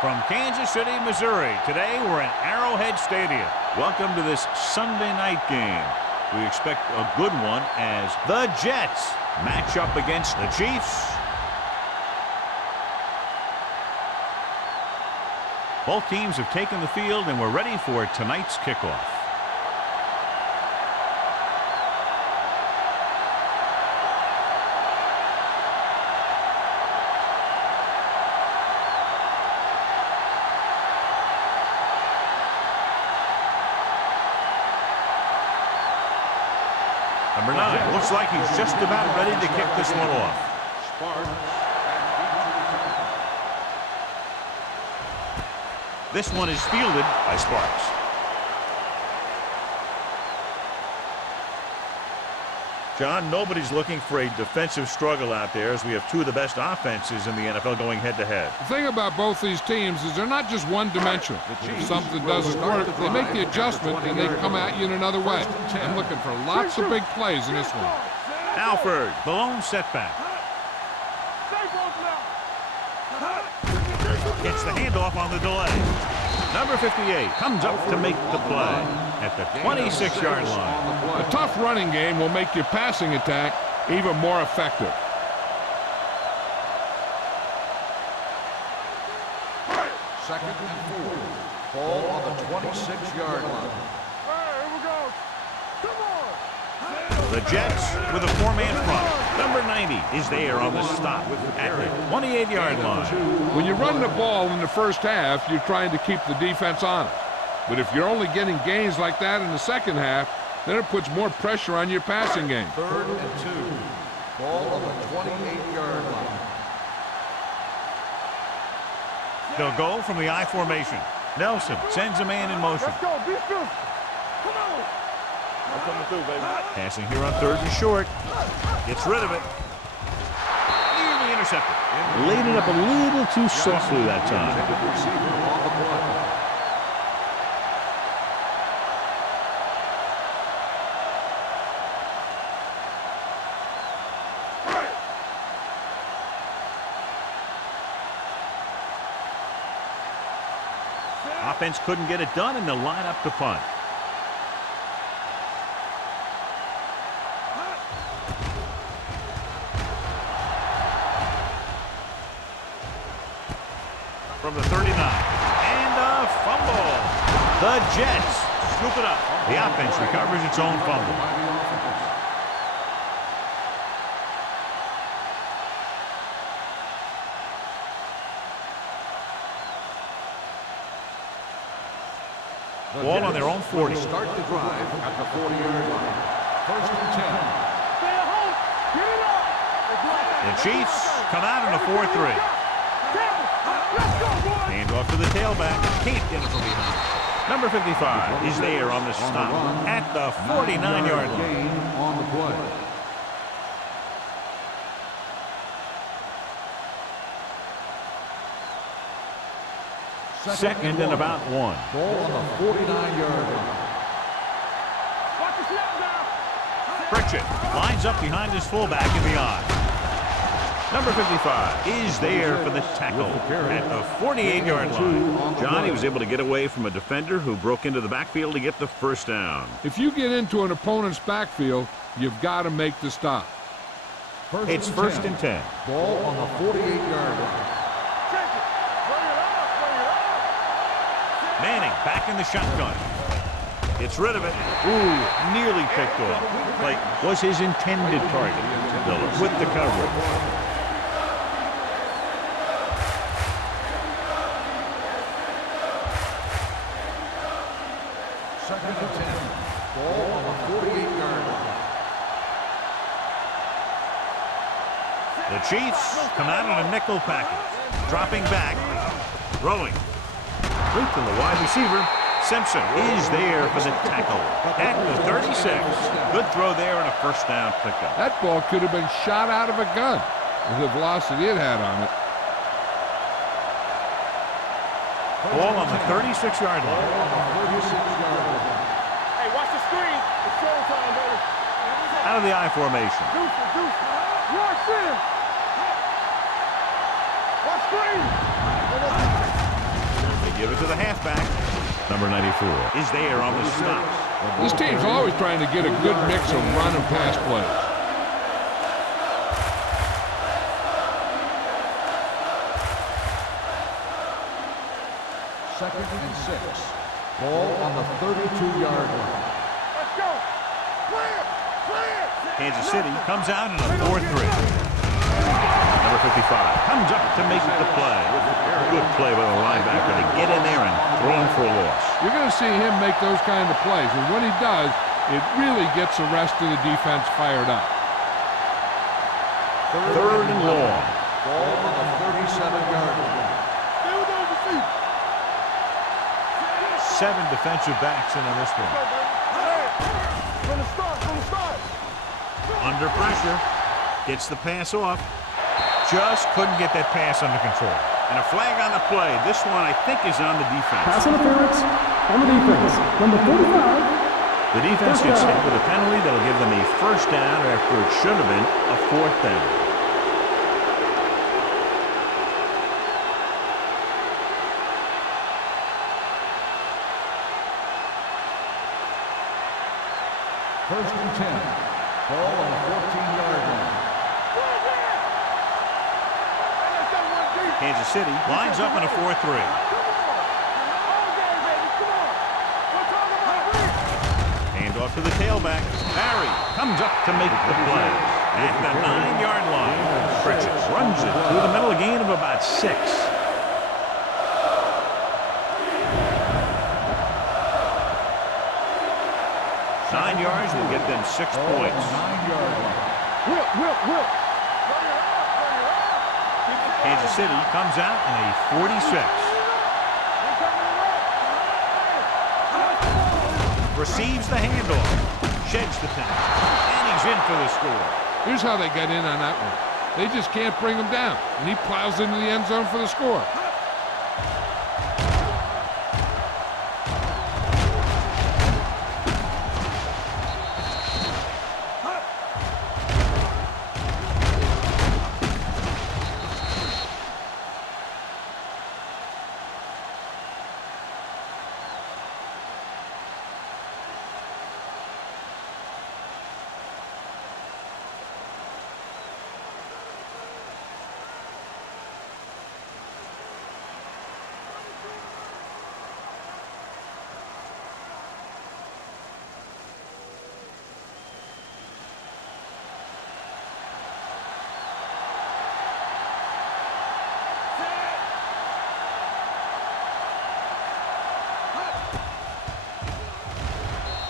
From Kansas City, Missouri, today we're in Arrowhead Stadium. Welcome to this Sunday night game. We expect a good one as the Jets match up against the Chiefs. Both teams have taken the field and we're ready for tonight's kickoff. Number 9 looks like he's just about ready to kick this one off. This one is fielded by Sparks. John, nobody's looking for a defensive struggle out there as we have two of the best offenses in the NFL going head-to-head. The thing about both these teams is they're not just one-dimensional. If something doesn't work, they make the adjustment and they come at you in another way. I'm looking for lots of big plays in this one. Alford, the lone setback. Gets the handoff on the delay. Number 58 comes up to make the play at the 26-yard line. A tough running game will make your passing attack even more effective. Second and 4. Ball on the 26-yard line. The Jets with a 4-man front. Number 90 is there on the stop at the 28-yard line. When you run the ball in the first half, you're trying to keep the defense honest. But if you're only getting gains like that in the second half, then it puts more pressure on your passing game. Third and 2. Ball on the 28-yard line. They'll go from the I formation. Nelson sends a man in motion. Let's go, beat this. Come on. I'm coming through, baby. Passing here on 3rd and short. Gets rid of it. Nearly intercepted. Laid it up a little too softly that time. Offense couldn't get it done, and they'll line up to punt. From the 39, and a fumble. The Jets scoop it up. The offense recovers its own fumble. Ball on their own 40. Start the drive at the 40-yard line. First and 10. The Chiefs come out in a 4-3. Hand off to the tailback. Can't get it from behind. Number 55 is there on the stop at the 49-yard line. On the play. Second and about 1. Ball on the 49-yard line. Pritchett lines up behind his fullback in the I. Number 55 is there for the tackle at the 48-yard line. John, he was able to get away from a defender who broke into the backfield to get the first down. If you get into an opponent's backfield, you've got to make the stop. It's first and 10. Ball on the 48-yard line. Manning back in the shotgun. Gets rid of it. Ooh, nearly picked off. Like, was his intended target. Miller with the coverage. Second and 10. Ball on the 48-yard line. The Chiefs come out in a nickel package. Dropping back. Throwing. Complete to the wide receiver. Simpson is there for the tackle at the 36. Good throw there and a first down pickup. That ball could have been shot out of a gun with the velocity it had on it. Ball on the 36-yard line. Hey, watch the screen. It's showtime, baby. Out of the I formation. Deuce. Watch screen. Give it to the halfback. Number 94 is there on the stop. This team's always trying to get a good mix of run and pass plays. Second and 6. Ball on the 32-yard line. Let's go. Clear. Clear. Kansas City comes out in a 4-3. Number 55 comes up to make the play. Good play by the linebacker to get in there and throw him for a loss. You're going to see him make those kind of plays, and when he does, it really gets the rest of the defense fired up. Third and long. Ball on the 37-yard line. 7 defensive backs in on this one. From the start. Under pressure. Gets the pass off. Just couldn't get that pass under control. And a flag on the play. This one, I think, is on the defense. Pass interference on the defense. Number 45. The defense gets hit with a penalty that'll give them a first down after it should have been a 4th down. First and 10. Ball on the 14-yard line. Kansas City lines up in a 4-3. Hand off to the tailback. Barry comes up to make the play. At the 9-yard line. Pritchett runs it through the middle, a gain of about 6. 9 yards will get them 6 points. 9-yard line. Will. Kansas City comes out in a 46. Receives the handoff. Sheds the penalty. And he's in for the score. Here's how they got in on that one. They just can't bring him down, and he plows into the end zone for the score.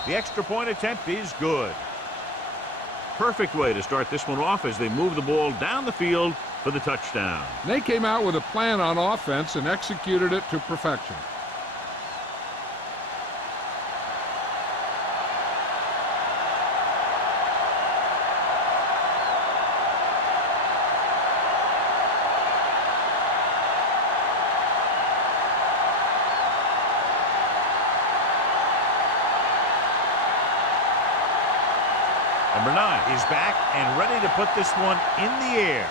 The extra point attempt is good. Perfect way to start this one off as they move the ball down the field for the touchdown. They came out with a plan on offense and executed it to perfection. Number 9 is back and ready to put this one in the air.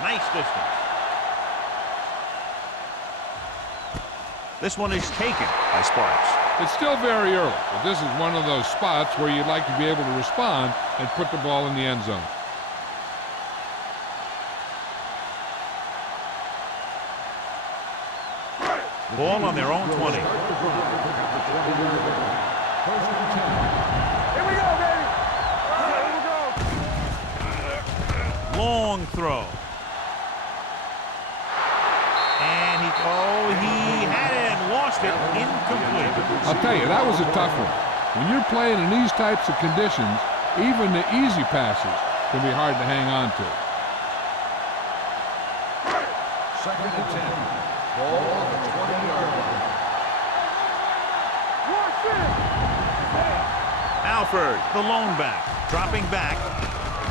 Nice distance. This one is taken by Sparks. It's still very early, but this is one of those spots where you'd like to be able to respond and put the ball in the end zone. Ball on their own 20. Here we go, baby. Long throw. And he had it and lost it. Incomplete. I'll tell you, that was a tough one. When you're playing in these types of conditions, even the easy passes can be hard to hang on to. Second and 10. Ball on the 20-yard line. Alford, the lone back, dropping back.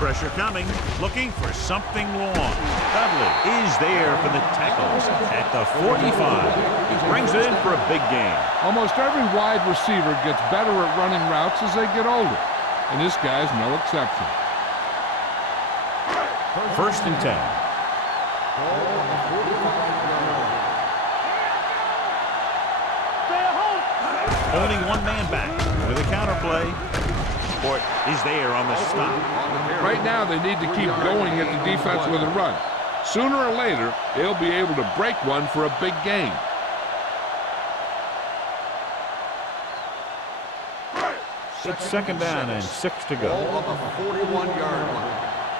Pressure coming, looking for something long. Dudley is there for the tackle at the 45. He brings it in for a big gain. Almost every wide receiver gets better at running routes as they get older, and this guy's no exception. First and 10. Only one man back with a counter play. Court is there on the stop. Right now, they need to keep going at the defense with a run. Sooner or later, they'll be able to break one for a big gain. It's second down and 6 to go. Ball on the 41-yard line.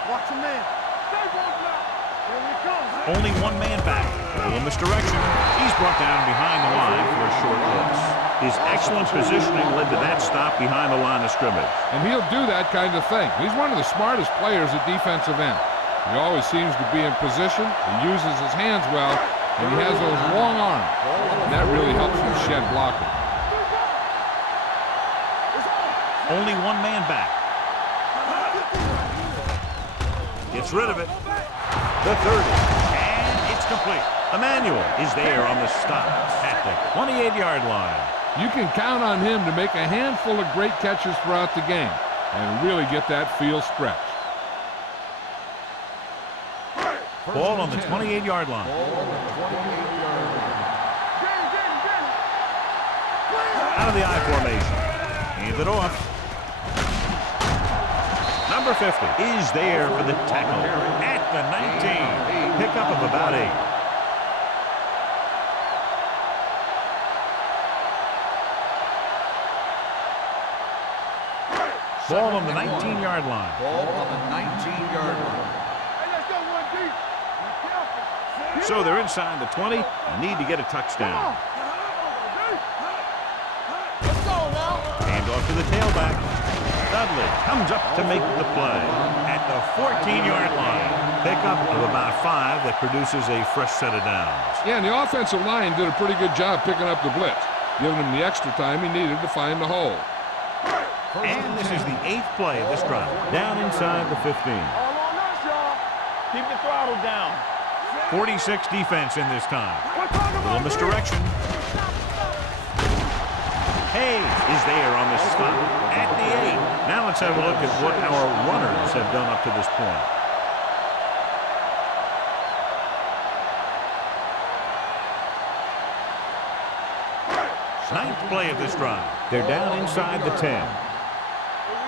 Watch him, man. Stay one block. Here we go. Only one man back. A little misdirection. He's brought down behind the line for a short loss. His excellent positioning led to that stop behind the line of scrimmage. And he'll do that kind of thing. He's one of the smartest players at defensive end. He always seems to be in position. He uses his hands well, and he has those long arms. And that really helps him shed blocking. Only one man back. Gets rid of it. The 30. And it's complete. Emmanuel is there on the stop at the 28-yard line. You can count on him to make a handful of great catches throughout the game and really get that field stretch. Ball on the 28-yard line. Out of the I formation. Hands it off. Number 50 is there for the tackle at the 19. Pickup of about 8. Ball on the 19-yard line. Ball on the 19-yard line. Hey, let's go one deep. Be careful. So they're inside the 20. Need to get a touchdown. Let's go now. Hand off to the tailback. Dudley comes up to make the play at the 14-yard line. Pickup of about 5 that produces a fresh set of downs. Yeah, and the offensive line did a pretty good job picking up the blitz, giving him the extra time he needed to find the hole. And this is the 8th play of this drive. Down inside the 15. All on us, y'all. Keep the throttle down. 46 defense in this time. We're talking A little about misdirection. Hayes is there on the stop at the 8. Now let's have a look at what our runners have done up to this point. Ninth play of this drive. They're down inside the 10. Here we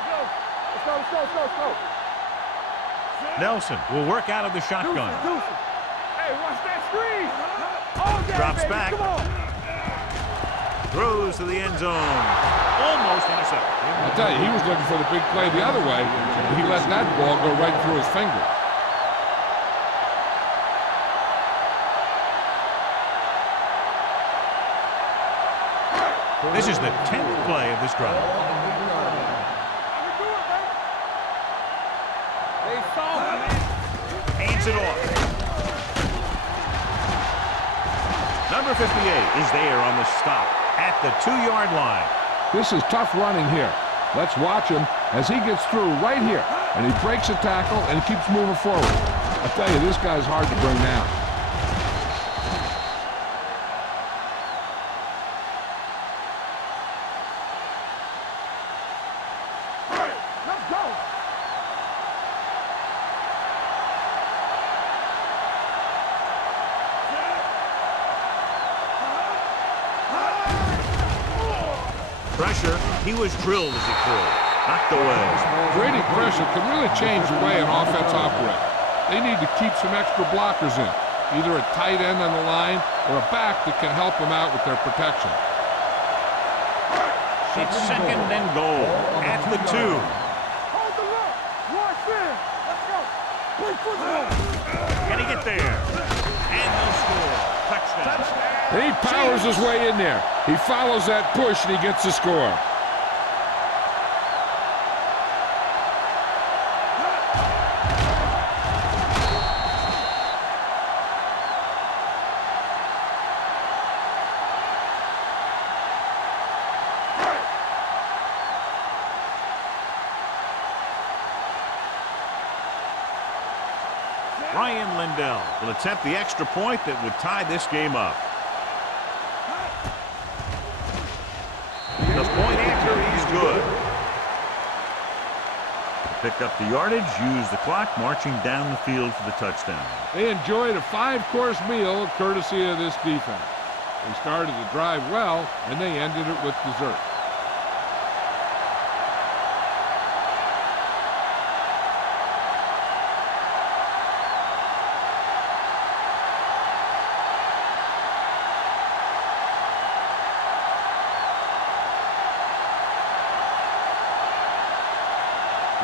go. Let's go, let's go, let's go, let's go. Nelson will work out of the shotgun. Deuce. Hey, watch that screen. Oh, yeah, Drops baby. back. Come on. Throws to the end zone. Almost intercepted. I'll tell you, he was looking for the big play the other way, and he let that ball go right through his finger. This is the 10th play of this drive. I can do it, baby. They soft, man. Hands it off. Number 58 is there on the stop at the 2-yard line. This is tough running here. Let's watch him as he gets through right here, and he breaks a tackle and keeps moving forward. I tell you, this guy's hard to bring down. Let's go. Pressure. He was drilled as he threw. Knocked away. Grading pressure can really change the way an offense operates. They need to keep some extra blockers in, either a tight end on the line or a back that can help them out with their protection. It's second and goal at the 2. Hold the look. Watch this. Let's go. Play football. Can he get there? And they'll score. Touchdown. And he powers his way in there. He follows that push and he gets the score. Ryan Lindell will attempt the extra point that would tie this game up. The point after is good. Pick up the yardage, use the clock, marching down the field for the touchdown. They enjoyed a 5-course meal courtesy of this defense. They started the drive well, and they ended it with dessert.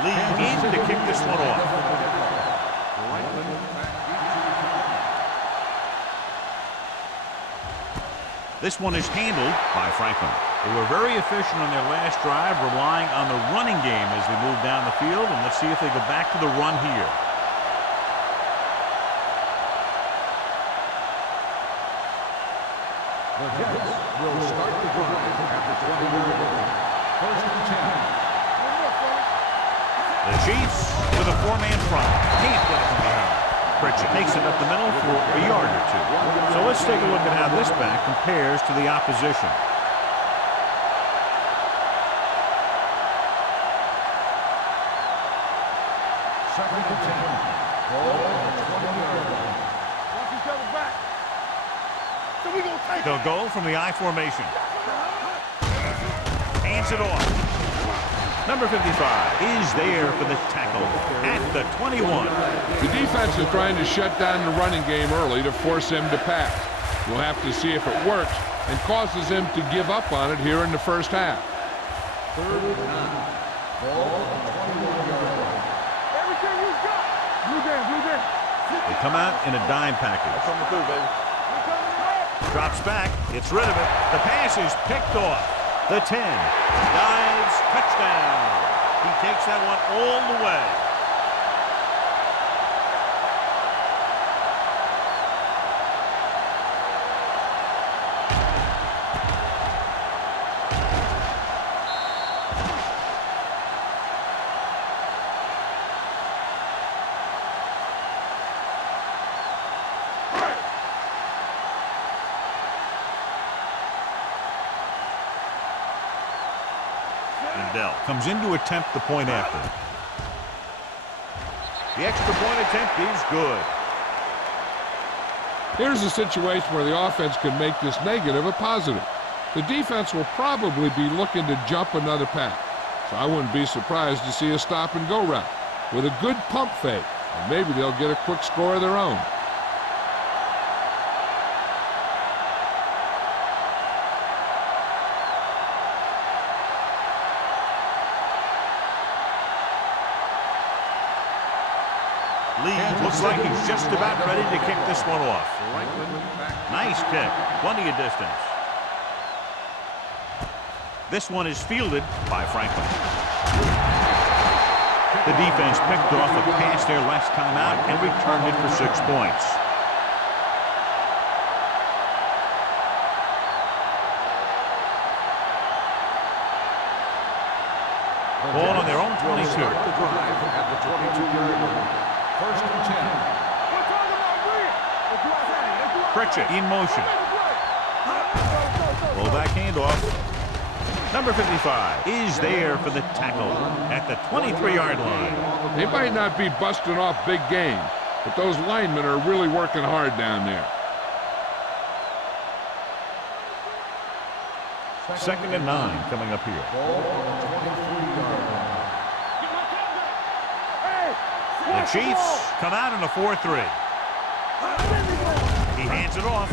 Lee in to kick this one off. This one is handled by Franklin. They were very efficient on their last drive, relying on the running game as they move down the field, and let's see if they go back to the run here. The Jets will start the drive at the 20-yard line. First and 10. The Chiefs with a four-man front. Can't get it from behind. Pritchett takes it up the middle for a yard or two. So let's take a look at how this back compares to the opposition. Second and 10. Ball on the 20-yard line. Watch each other back. So we gonna take They'll go from the I formation. Hands it off. Number 55 is there for the tackle at the 21. The defense is trying to shut down the running game early to force him to pass. We'll have to see if it works and causes him to give up on it here in the first half. Third and 9. Ball on the 21-yard line. everything you got. Blue game. They come out in a dime package. Coming through, baby. Drops back. Gets rid of it. The pass is picked off. The 10. Dives. Touchdown. He takes that one all the way. Lindell comes in to attempt the point after. The extra point attempt is good. Here's a situation where the offense can make this negative a positive. The defense will probably be looking to jump another pass, so I wouldn't be surprised to see a stop-and-go route with a good pump fake, and maybe they'll get a quick score of their own. Lee looks like he's just about ready to kick this one off. Nice kick. Plenty of distance. This one is fielded by Franklin. The defense picked off a pass there last time out and returned it for 6 points. Ball on their own 22. Start the drive at the 22-yard line. First and 10. Pritchett in motion. Pull back handoff. Number 55 is there for the tackle at the 23-yard line. They might not be busting off big game, but those linemen are really working hard down there. Second and 9 coming up here. Ball on the 23-yard line. The Chiefs come out in a 4-3. He hands it off.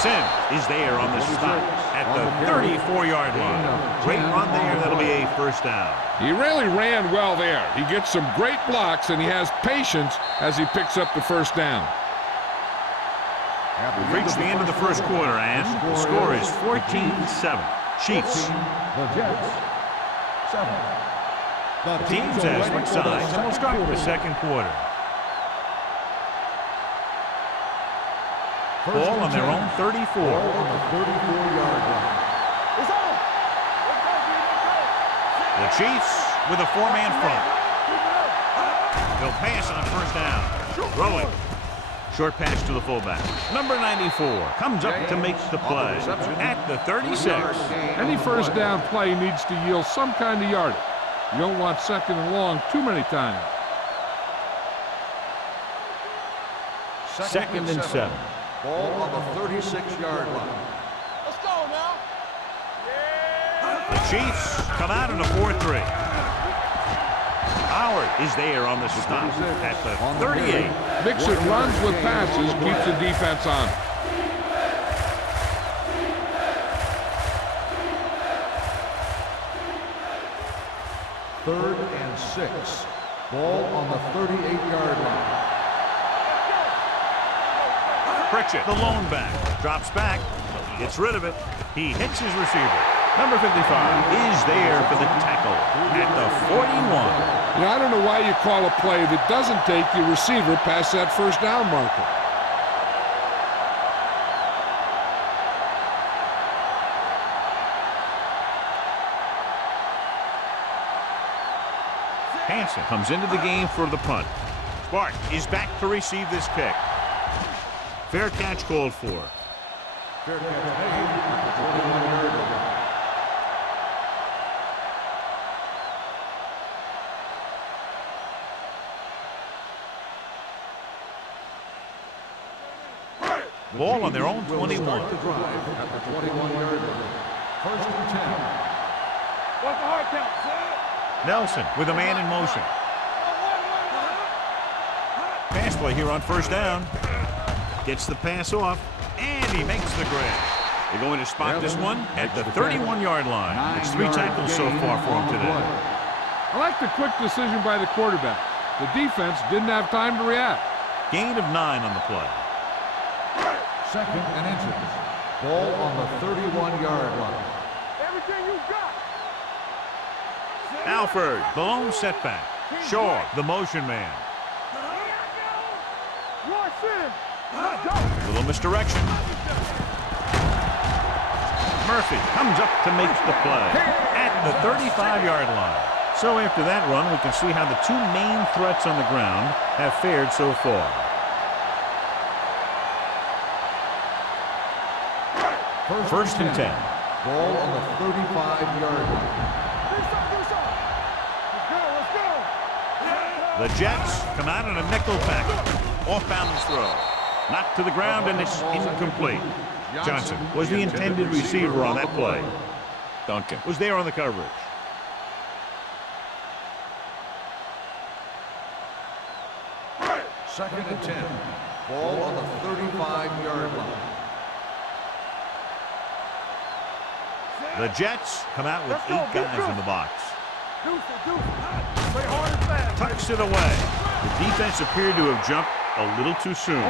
Sim is there on the stop at the 34-yard line. Great run there. That'll be a first down. He really ran well there. He gets some great blocks, and he has patience as he picks up the first down. We've reached the end of the first quarter, and the score is 14-7. Chiefs. The Jets, 7. The teams have switched sides, and we'll start the second quarter. Ball on their own 34. Ball on the 34-yard line. The Chiefs with a four-man front. They'll pass on first down. Throwing. Short pass to the fullback. Number 94 comes up to make the play at the 36. Any first down play needs to yield some kind of yardage. You don't want second and long too many times. Second and 7. Ball on the 36-yard line. Let's go now. The Chiefs come out in a 4-3. Howard is there on the stop at the 38. Mixon runs with passes, keeps the defense on. Third and 6. Ball on the 38-yard line. Pritchett, the lone back, drops back, gets rid of it. He hits his receiver. Number 55 is there for the tackle at the 41. I don't know why you call a play that doesn't take your receiver past that first down marker. Hansen comes into the game for the punt. Spark is back to receive this kick. Fair catch called for. Fair catch made at the 21-yard line. Ball on their own 21. Start the drive at the 21-yard line. First and 10. What's the hard count, sir? Nelson with a man in motion. Pass play here on first down. Gets the pass off, and he makes the grab. They're going to spot this one at the 31-yard line. It's 3 tackles so far for him today. I like the quick decision by the quarterback. The defense didn't have time to react. Gain of 9 on the play. Second and inches. Ball on the 31-yard line. Everything you got. Alford, the lone setback. Shaw, the motion man. Rush in. Let's go. Little misdirection. Murphy comes up to make the play at the 35-yard line. So after that run, we can see how the 2 main threats on the ground have fared so far. First and 10. Ball on the 35-yard line. Let's go. The Jets come out in a nickel package. Off-balance throw. Knocked to the ground, and it's incomplete. Johnson was the intended receiver on that play. Duncan was there on the coverage. Second and 10. Ball on the 35-yard line. The Jets come out with 8 guys in the box. Tucks it away. The defense appeared to have jumped a little too soon.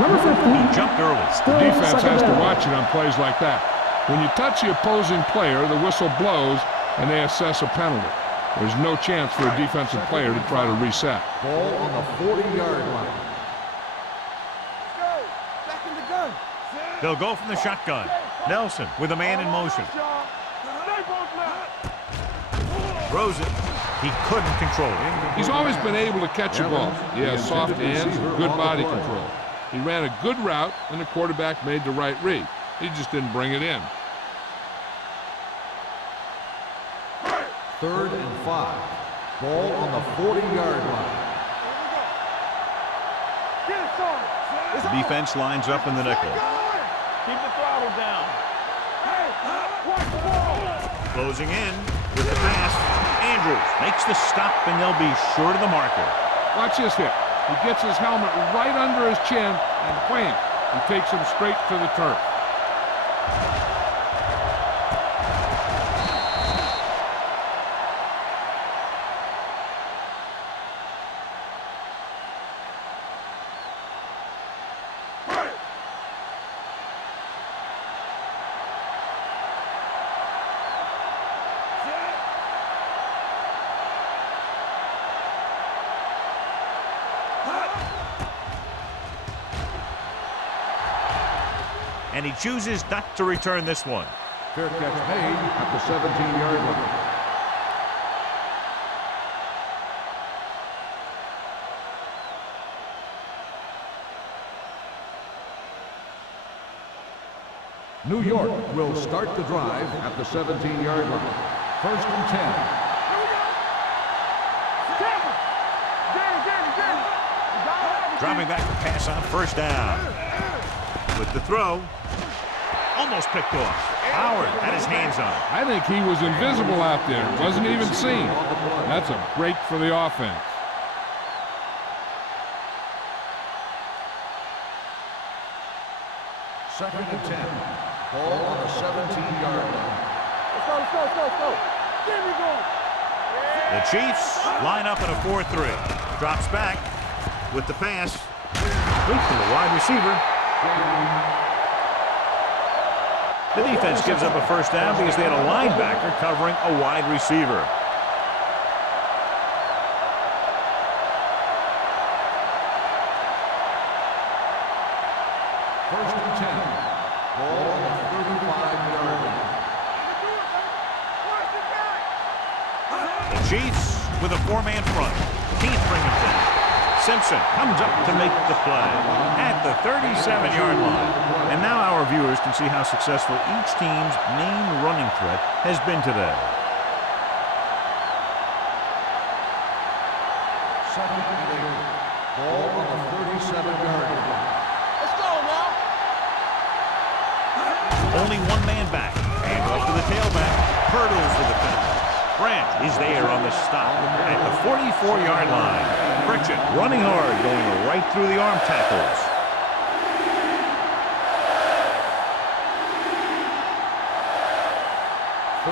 Number 50. He jumped early. The defense has to watch it on plays like that. When you touch the opposing player, the whistle blows, and they assess a penalty. There's no chance for a defensive player to try to reset. Ball on the 40-yard line. Back in the gun. They'll go from the shotgun. Nelson with a man in motion. Throws it. He couldn't control it. He's always been able to catch a ball. He has soft hands and good body control. He ran a good route, and the quarterback made the right read. He just didn't bring it in. Third and 5. Ball on the 40-yard line. The defense lines up in the nickel. Keep the throttle down. Closing in with the pass. Andrews makes the stop, and they'll be short of the marker. Watch this hit. He gets his helmet right under his chin, and wham, he takes him straight to the turf. And he chooses not to return this one. Fair catch made at the 17-yard line. New York will start the drive at the 17-yard line. First and 10. Dropping back to pass on first down. With the throw. Almost picked off. Howard had his hands on it. I think he was invisible out there. Wasn't even seen. That's a break for the offense. Second and 10. Ball on the 17-yard line. Let's go. There we go. The Chiefs line up in a 4-3. Drops back with the pass. Complete to the wide receiver. The defense gives up a first down because they had a linebacker covering a wide receiver. First and 10. Ball on the 35-yard line. The Chiefs with a four-man front. Can't bring him down. Simpson comes up to make the play at the 37-yard line. And now our viewers can see how successful each team's main running threat has been today. Second and 8. Ball on the 37-yard line. Let's go now. Only one man back. And off to the tailback. Hurdles for the penalty. Branch is there on the stop at the 44-yard line. Pritchett running hard, going right through the arm tackles.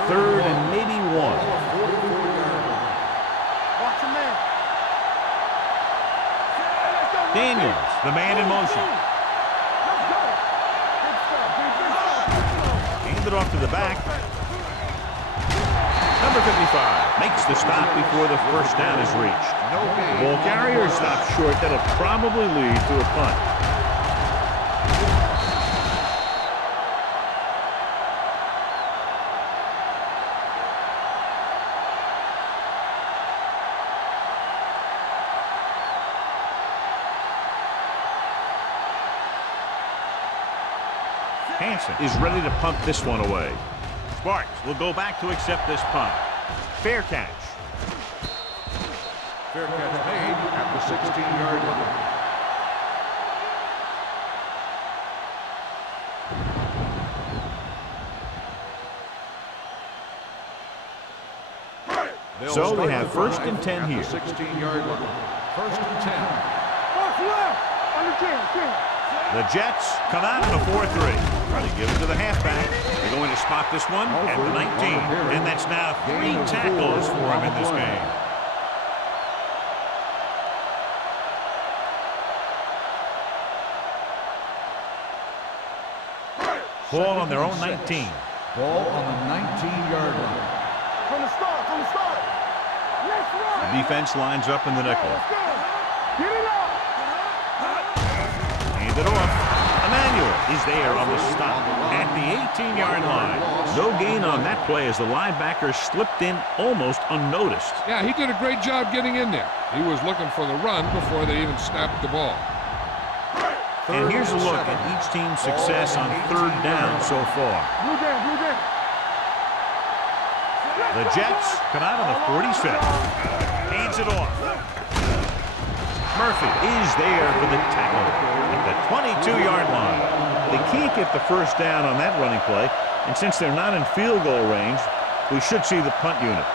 Third and maybe one. Watch your man. Daniels, the man in motion. Let's go. Good stuff. Handed off to the back. Number 55 makes the stop before the first down is reached. The ball carrier stops short. That'll probably lead to a punt. Hansen is ready to punt this one away. Sparks will go back to accept this punt. Fair catch. Fair catch made at the 16-yard line. So they have first and 10 here. 16-yard line. First and 10. Watch left. On the 10. The Jets come out in a 4-3. Trying to give it to the halfback. They're going to spot this one at the 19. And that's now 3 tackles for him in this game. Ball on their own 19. Ball on the 19-yard line. From the start. Let's run. The defense lines up in the nickel. Let's go. Get it up. Hand it off. Emmanuel is there on the stop at the 18-yard line. No gain on that play as the linebacker slipped in almost unnoticed. Yeah, he did a great job getting in there. He was looking for the run before they even snapped the ball. And here's a look at each team's success on third down so far. Blue down. The Jets come out on the 47. Hands it off. Murphy is there for the tackle at the 22-yard line. They can't get the first down on that running play, and since they're not in field goal range, we should see the punt unit.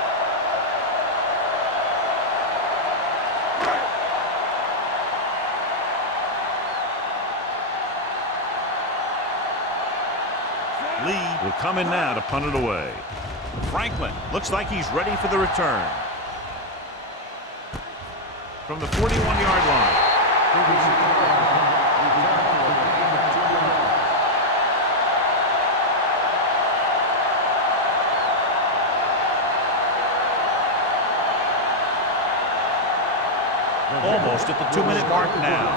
Lee will come in now to punt it away. Franklin looks like he's ready for the return. From the 41-yard line. Almost at the 2-minute mark now.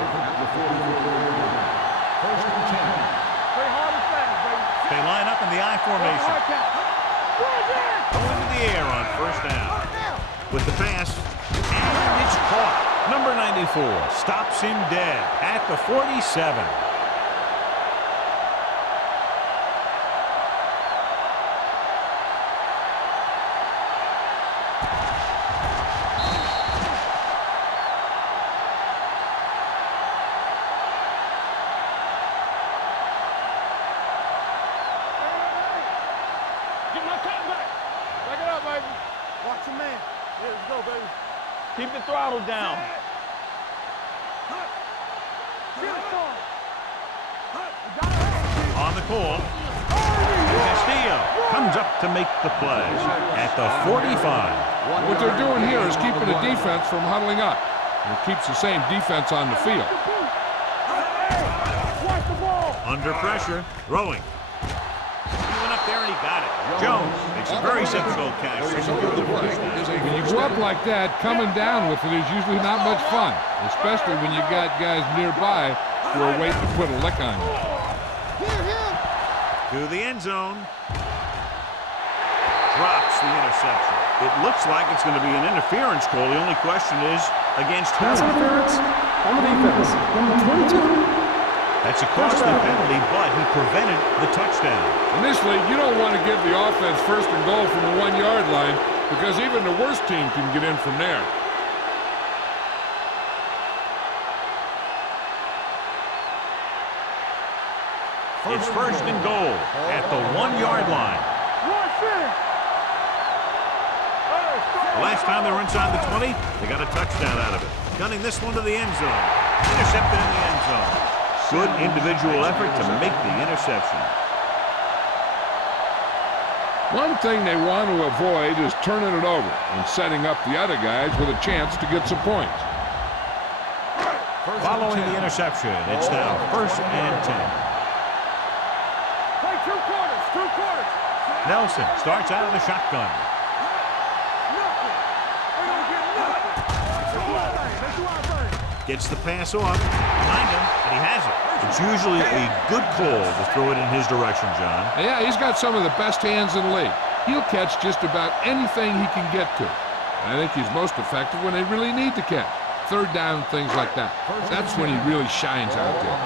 First and 10. Play hard and fast, baby. They line up in the I formation. Hard count. Going to the air on first down. With the pass, and it's caught. Number 94 stops him dead at the 47. baby. Keep the throttle down. On the call, Castillo comes up to make the play at the 45. What they're doing here is keeping the defense from huddling up. It keeps the same defense on the field. Under pressure, throwing. He went up there and he got it. Jones makes a very sensible catch. When you go up like that, coming down with it is usually not much fun, especially when you got guys nearby who are waiting to put a lick on you. To the end zone. Drops the interception. It looks like it's going to be an interference call. The only question is against who? Pass interference on the defense. Number 22. That's a costly penalty, but he prevented the touchdown. In this league, you don't want to give the offense first and goal from the 1-yard line because even the worst team can get in from there. It's first and goal at the 1-yard line. The last time they were inside the 20, they got a touchdown out of it. Gunning this one to the end zone. Intercepted in the end zone. Good individual effort to make the interception. One thing they want to avoid is turning it over and setting up the other guys with a chance to get some points. Following the interception, it's now first and 10. Play 2 quarters, 2 quarters. Nelson starts out of the shotgun. Gets the pass off behind him, and he has it. It's usually a good call to throw it in his direction, John. Yeah, he's got some of the best hands in the league. He'll catch just about anything he can get to. I think he's most effective when they really need to catch. Third down, things like that. That's when he really shines out there.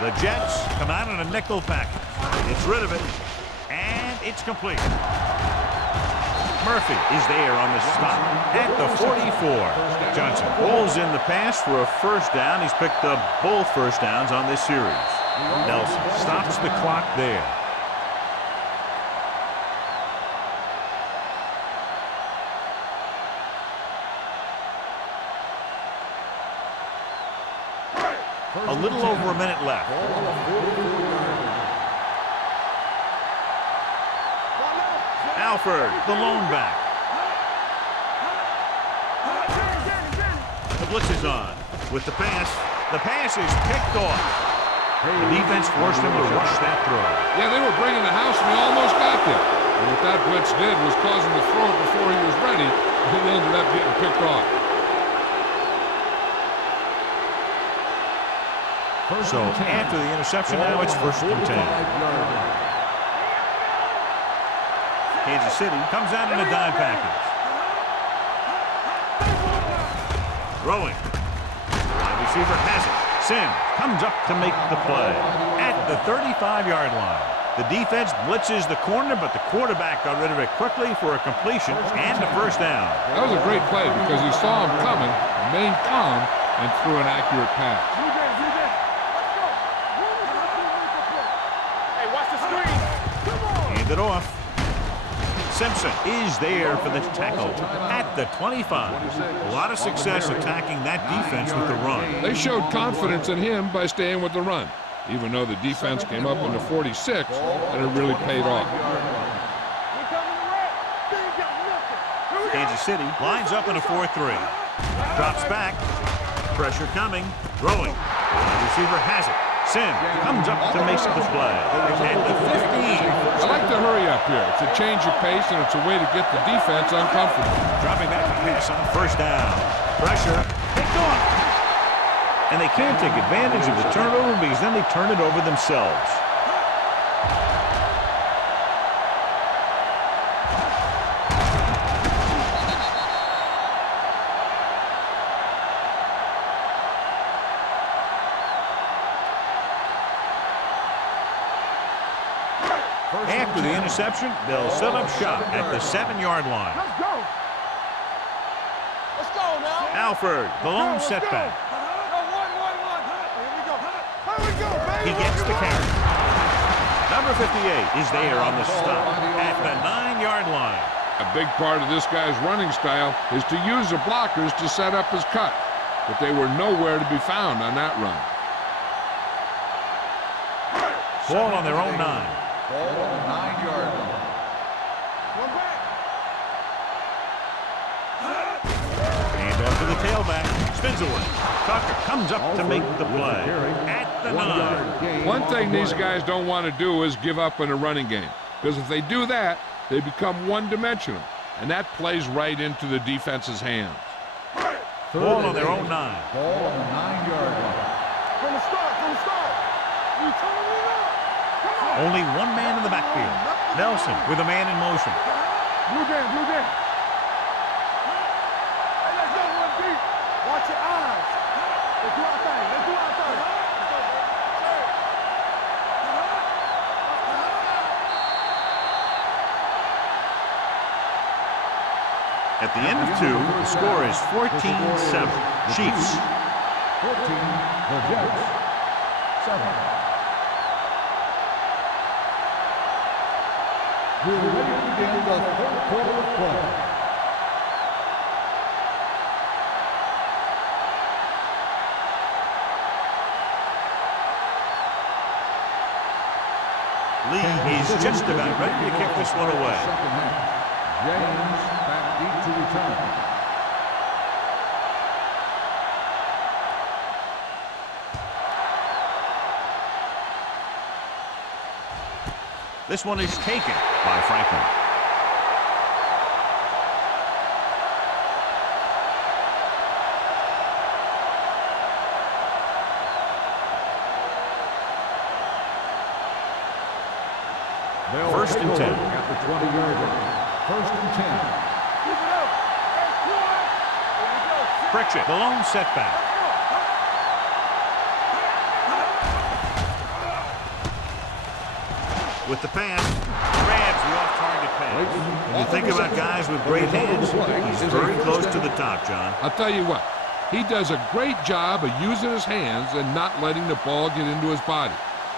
The Jets come out in a nickel package. Gets rid of it, and it's complete. Murphy is there on the stop at the 44. Johnson pulls in the pass for a first down. He's picked up both first downs on this series. Nelson stops the clock there. A little over a minute left. Alford, the lone back. The blitz is on. With the pass is picked off. The defense forced him to rush that throw. Yeah, they were bringing the house, and he almost got there. And what that blitz did was cause him to throw it before he was ready, and it ended up getting picked off. So after the interception, now it's first and 10. Kansas City comes out in a dime package. Throwing. Wide receiver has it. Sims comes up to make the play at the 35-yard line. The defense blitzes the corner, but the quarterback got rid of it quickly for a completion and a first down. That was a great play because he saw him coming, remained calm, and threw an accurate pass. Hand it off. Simpson is there for the tackle at the 25. A lot of success attacking that defense with the run. They showed confidence in him by staying with the run, even though the defense came up in the 46, and it really paid off. Kansas City lines up in a 4-3. Drops back. Pressure coming. Throwing. The receiver has it. Sims comes up to make the play at the 15. I like to hurry up here. It's a change of pace, and it's a way to get the defense uncomfortable. Dropping back to pass on first down. Pressure. Picked off. And they can't take advantage of the turnover because then they turn it over themselves. After the interception, they'll set up shop at the 7-yard line. Let's go. Let's go now. Alford, the lone setback. Here we go. Here we go, baby. He gets the carry. Number 58 is there on the stop at the 9-yard line. A big part of this guy's running style is to use the blockers to set up his cut, but they were nowhere to be found on that run. Ball on their own 9. Ball on the 9-yard line. Hand off to the tailback. Spins away. Tucker comes up to make the play at the 9. One thing these guys don't want to do is give up in a running game, because if they do that, they become one-dimensional, and that plays right into the defense's hands. Ball on their own 9. Ball on the 9-yard line. From the start, You telling me now? Come on. Only one man in the backfield. Nelson with a man in motion. Blue game. Hey, let's go one deep. Watch your eyes. Let's do our thing. At the end of 2, the score is 14-7. Chiefs. 14, the Jets. 7. We're ready to begin the third quarter of play. Lee is just about ready to kick this one away. Second half. James back deep to return. This one is taken by Franklin. First and 10. At the 20-yard line. First and 10. Keep it up. That's good. Here we go. Pritchett, the lone setback. With the pass, grabs the off-target pass. When you think about guys with great hands, he's very close to the top, John. I'll tell you what, he does a great job of using his hands and not letting the ball get into his body.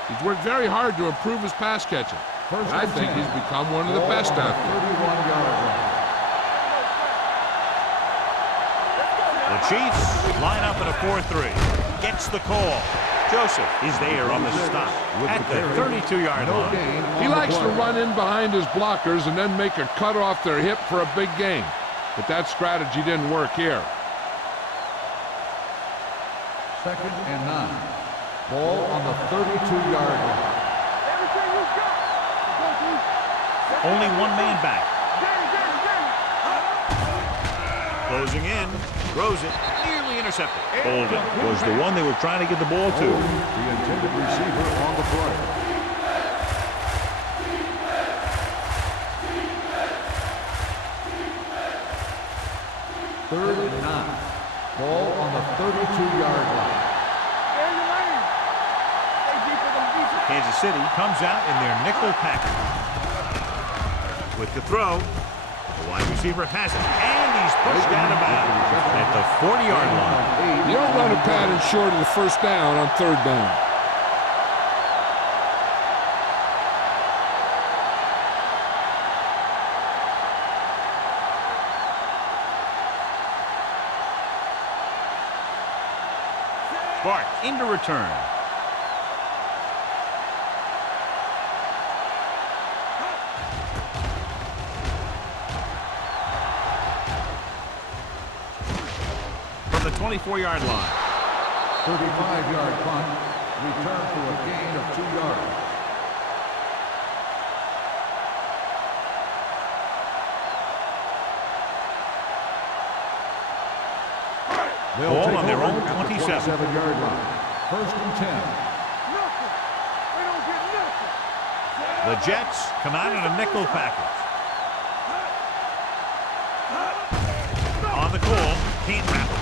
He's worked very hard to improve his pass catching. And I think he's become one of the best out there. 31-yard line. The Chiefs line up in a 4-3. Gets the call. Joseph is there on the stop at the 32-yard line. He likes to run in behind his blockers and then make a cut off their hip for a big gain. But that strategy didn't work here. Second and 9. Ball on the 32-yard line. Everything you got. Go, Chief. Only one man back. Closing in. Throws it. Nearly intercepted. Holden was the one they were trying to get the ball to. The intended receiver on the play. Third and 9. Ball on the 32-yard line. Kansas City comes out in their nickel package. With the throw, the wide receiver has it, and he's pushed out of bounds at the 40-yard line. You don't run a pattern short of the first down on third down. Sparks into return. From the 24-yard line. 35-yard punt. Return for a gain of 2 yards. Ball on their own 27. 27-yard line. First and 10. Nothing. They don't get nothing. The Jets come out in a nickel package. On the call, can't wrap it.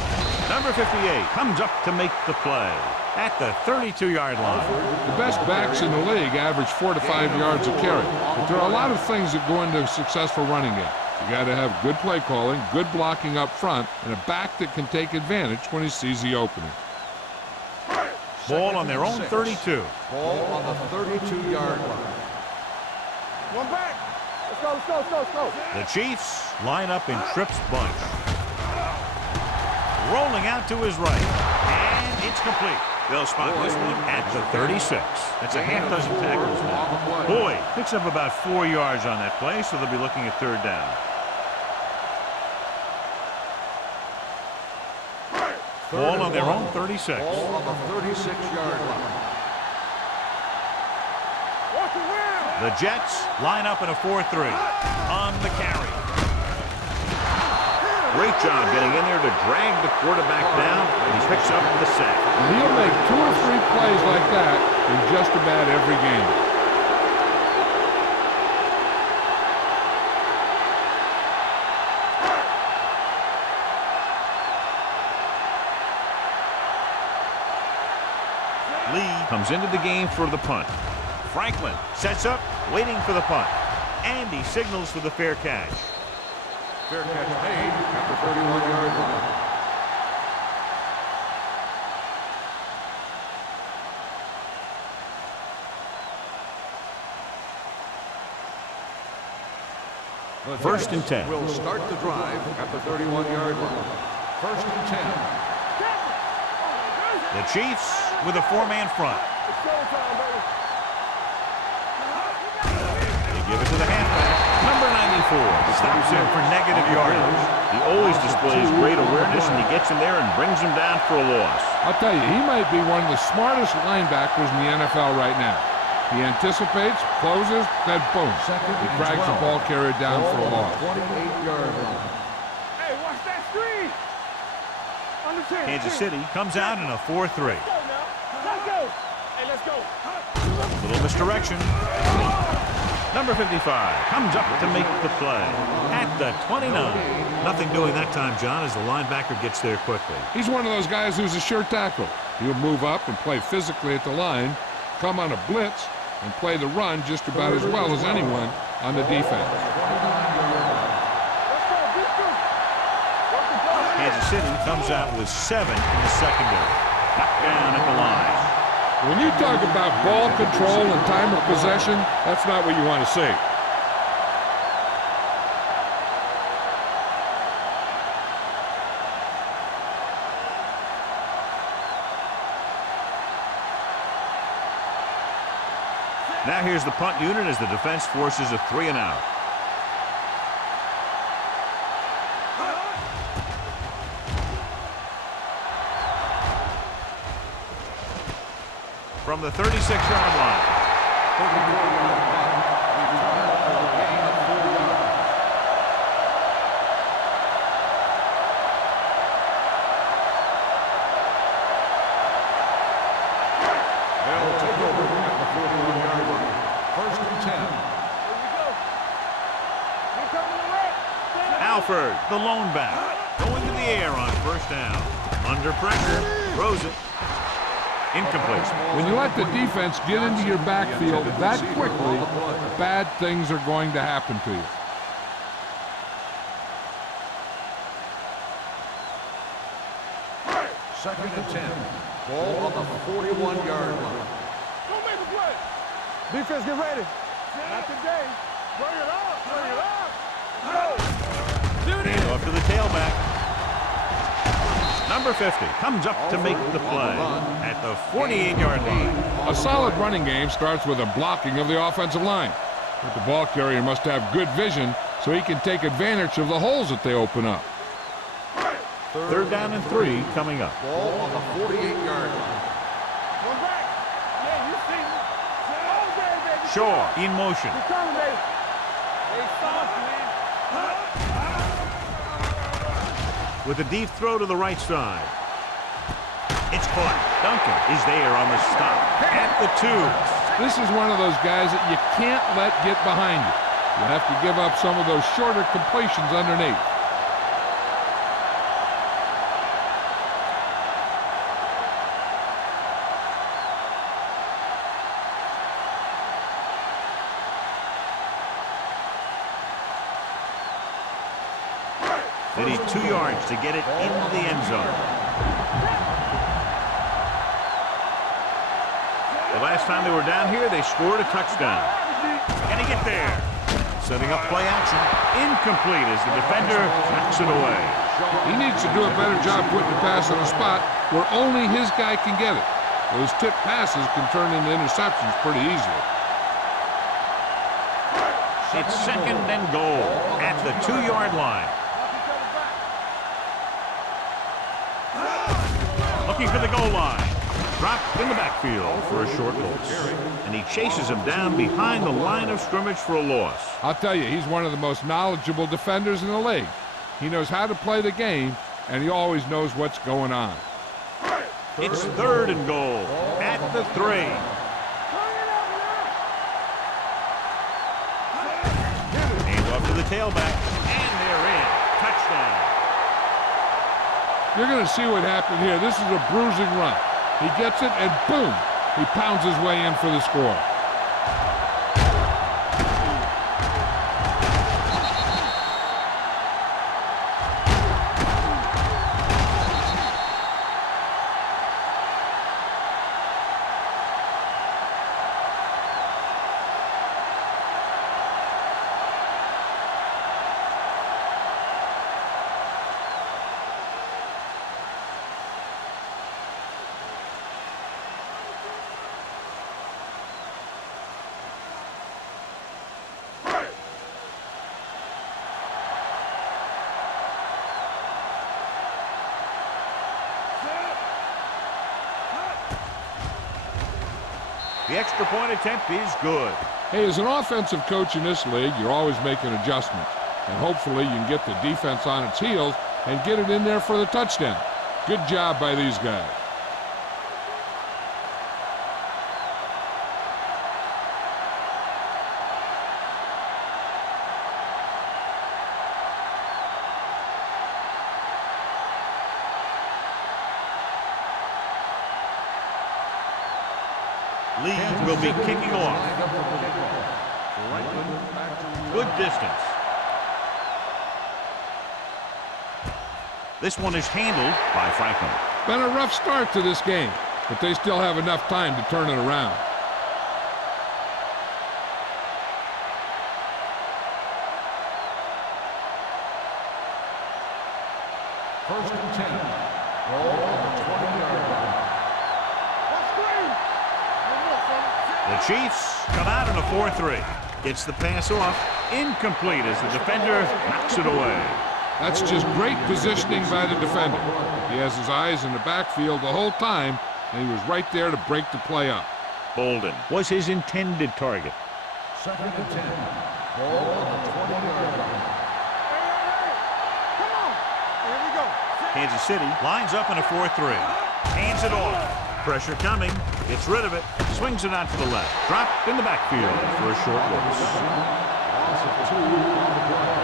Number 58 comes up to make the play at the 32-yard line. The best backs in the league average 4 to 5 yards a carry. But there are a lot of things that go into a successful running game. You got to have good play calling, good blocking up front, and a back that can take advantage when he sees the opening. Ball on their own 32. Ball on the 32-yard line. One back. Let's go, let's go, let's go, let's go. The Chiefs line up in Tripp's bunch. Rolling out to his right. And it's complete. They'll spot this one at the 36. That's a half dozen tackles now. Boyd picks up about 4 yards on that play, so they'll be looking at third down. Ball on their own 36. Ball on the 36-yard line. The Jets line up in a 4-3 on the carry. Great job getting in there to drag the quarterback down, and he picks up the sack. And he'll make 2 or 3 plays like that in just about every game. Lee comes into the game for the punt. Franklin sets up, waiting for the punt. And he signals for the fair catch. Fair catch made at the 31-yard line. The First and 10. Will start the drive at the 31-yard line. First and 10. The Chiefs with a 4-man front. They give it to the halfback. Number 94 stops him for negative yardage. He always displays great awareness, and he gets him there and brings him down for a loss. I'll tell you, he might be one of the smartest linebackers in the NFL right now. He anticipates, closes, then boom. He drags the ball carrier down for a loss. 28-yard line. Hey, watch that screen. Kansas City comes out in a 4-3. Let's go. Hey, let's go. Little misdirection. Number 55 comes up to make the play at the 29. Nothing doing that time, John, as the linebacker gets there quickly. He's one of those guys who's a sure tackle. He'll move up and play physically at the line, come on a blitz, and play the run just about as well as anyone on the defense. Kansas City comes out with 7 in the secondary. Knocked down at the line. When you talk about ball control and time of possession, that's not what you want to see. Now here's the punt unit as the defense forces a 3-and-out. From the 36-yard line. 34-yard punt. Returned for a gain of 4 yards. They'll take over at the 41-yard line. First and 10. Alford, the lone back, going to the air on first down. Under pressure, throws it. Incomplete. When you let the defense get into your backfield that quickly, bad things are going to happen to you. Second and 10. Ball on the 41-yard line. Don't make a play. Defense, get ready. Not today. Bring it up. Bring it up. Hand off to the tailback. Number 50 comes up to make the play at the 48-yard line. A solid running game starts with a blocking of the offensive line. But the ball carrier must have good vision so he can take advantage of the holes that they open up. Third down and 3 coming up. Ball on the 48-yard line. One back. Yeah, you see me. All day, baby. Shaw in motion. Come, baby. Hey, soft, man. With a deep throw to the right side. It's caught. Duncan is there on the stop at the 2. This is one of those guys that you can't let get behind you. You have to give up some of those shorter completions underneath. They need 2 yards to get it into the end zone. The last time they were down here, they scored a touchdown. And he get there? Setting up play action. Incomplete as the defender knocks it away. He needs to do a better job putting the pass in a spot where only his guy can get it. Those tip passes can turn into interceptions pretty easily. It's second and goal at the 2-yard line. Looking for the goal line. Dropped in the backfield for a short loss. And he chases him down behind the line of scrimmage for a loss. I'll tell you, he's one of the most knowledgeable defenders in the league. He knows how to play the game, and he always knows what's going on. It's third and goal at the 3. Hand off to the tailback, and they're in. Touchdown. You're going to see what happened here. This is a bruising run. He gets it, and boom, he pounds his way in for the score. The extra point attempt is good. Hey, as an offensive coach in this league, you're always making adjustments. And hopefully you can get the defense on its heels and get it in there for the touchdown. Good job by these guys. Lead will be kicking off. Good distance. This one is handled by Franklin. Been a rough start to this game, but they still have enough time to turn it around. First and 10. Ball on the 20-yard line. The Chiefs come out in a 4-3. Gets the pass off. Incomplete as the defender knocks it away. That's just great positioning by the defender. He has his eyes in the backfield the whole time, and he was right there to break the play up. Bolden was his intended target. Second and 10. Ball on the 20-yard line. Come on. Here we go. Kansas City lines up in a 4-3. Hands it off. Pressure coming. Gets rid of it. Swings it out to the left. Dropped in the backfield for a short loss. Loss of 2 on the play.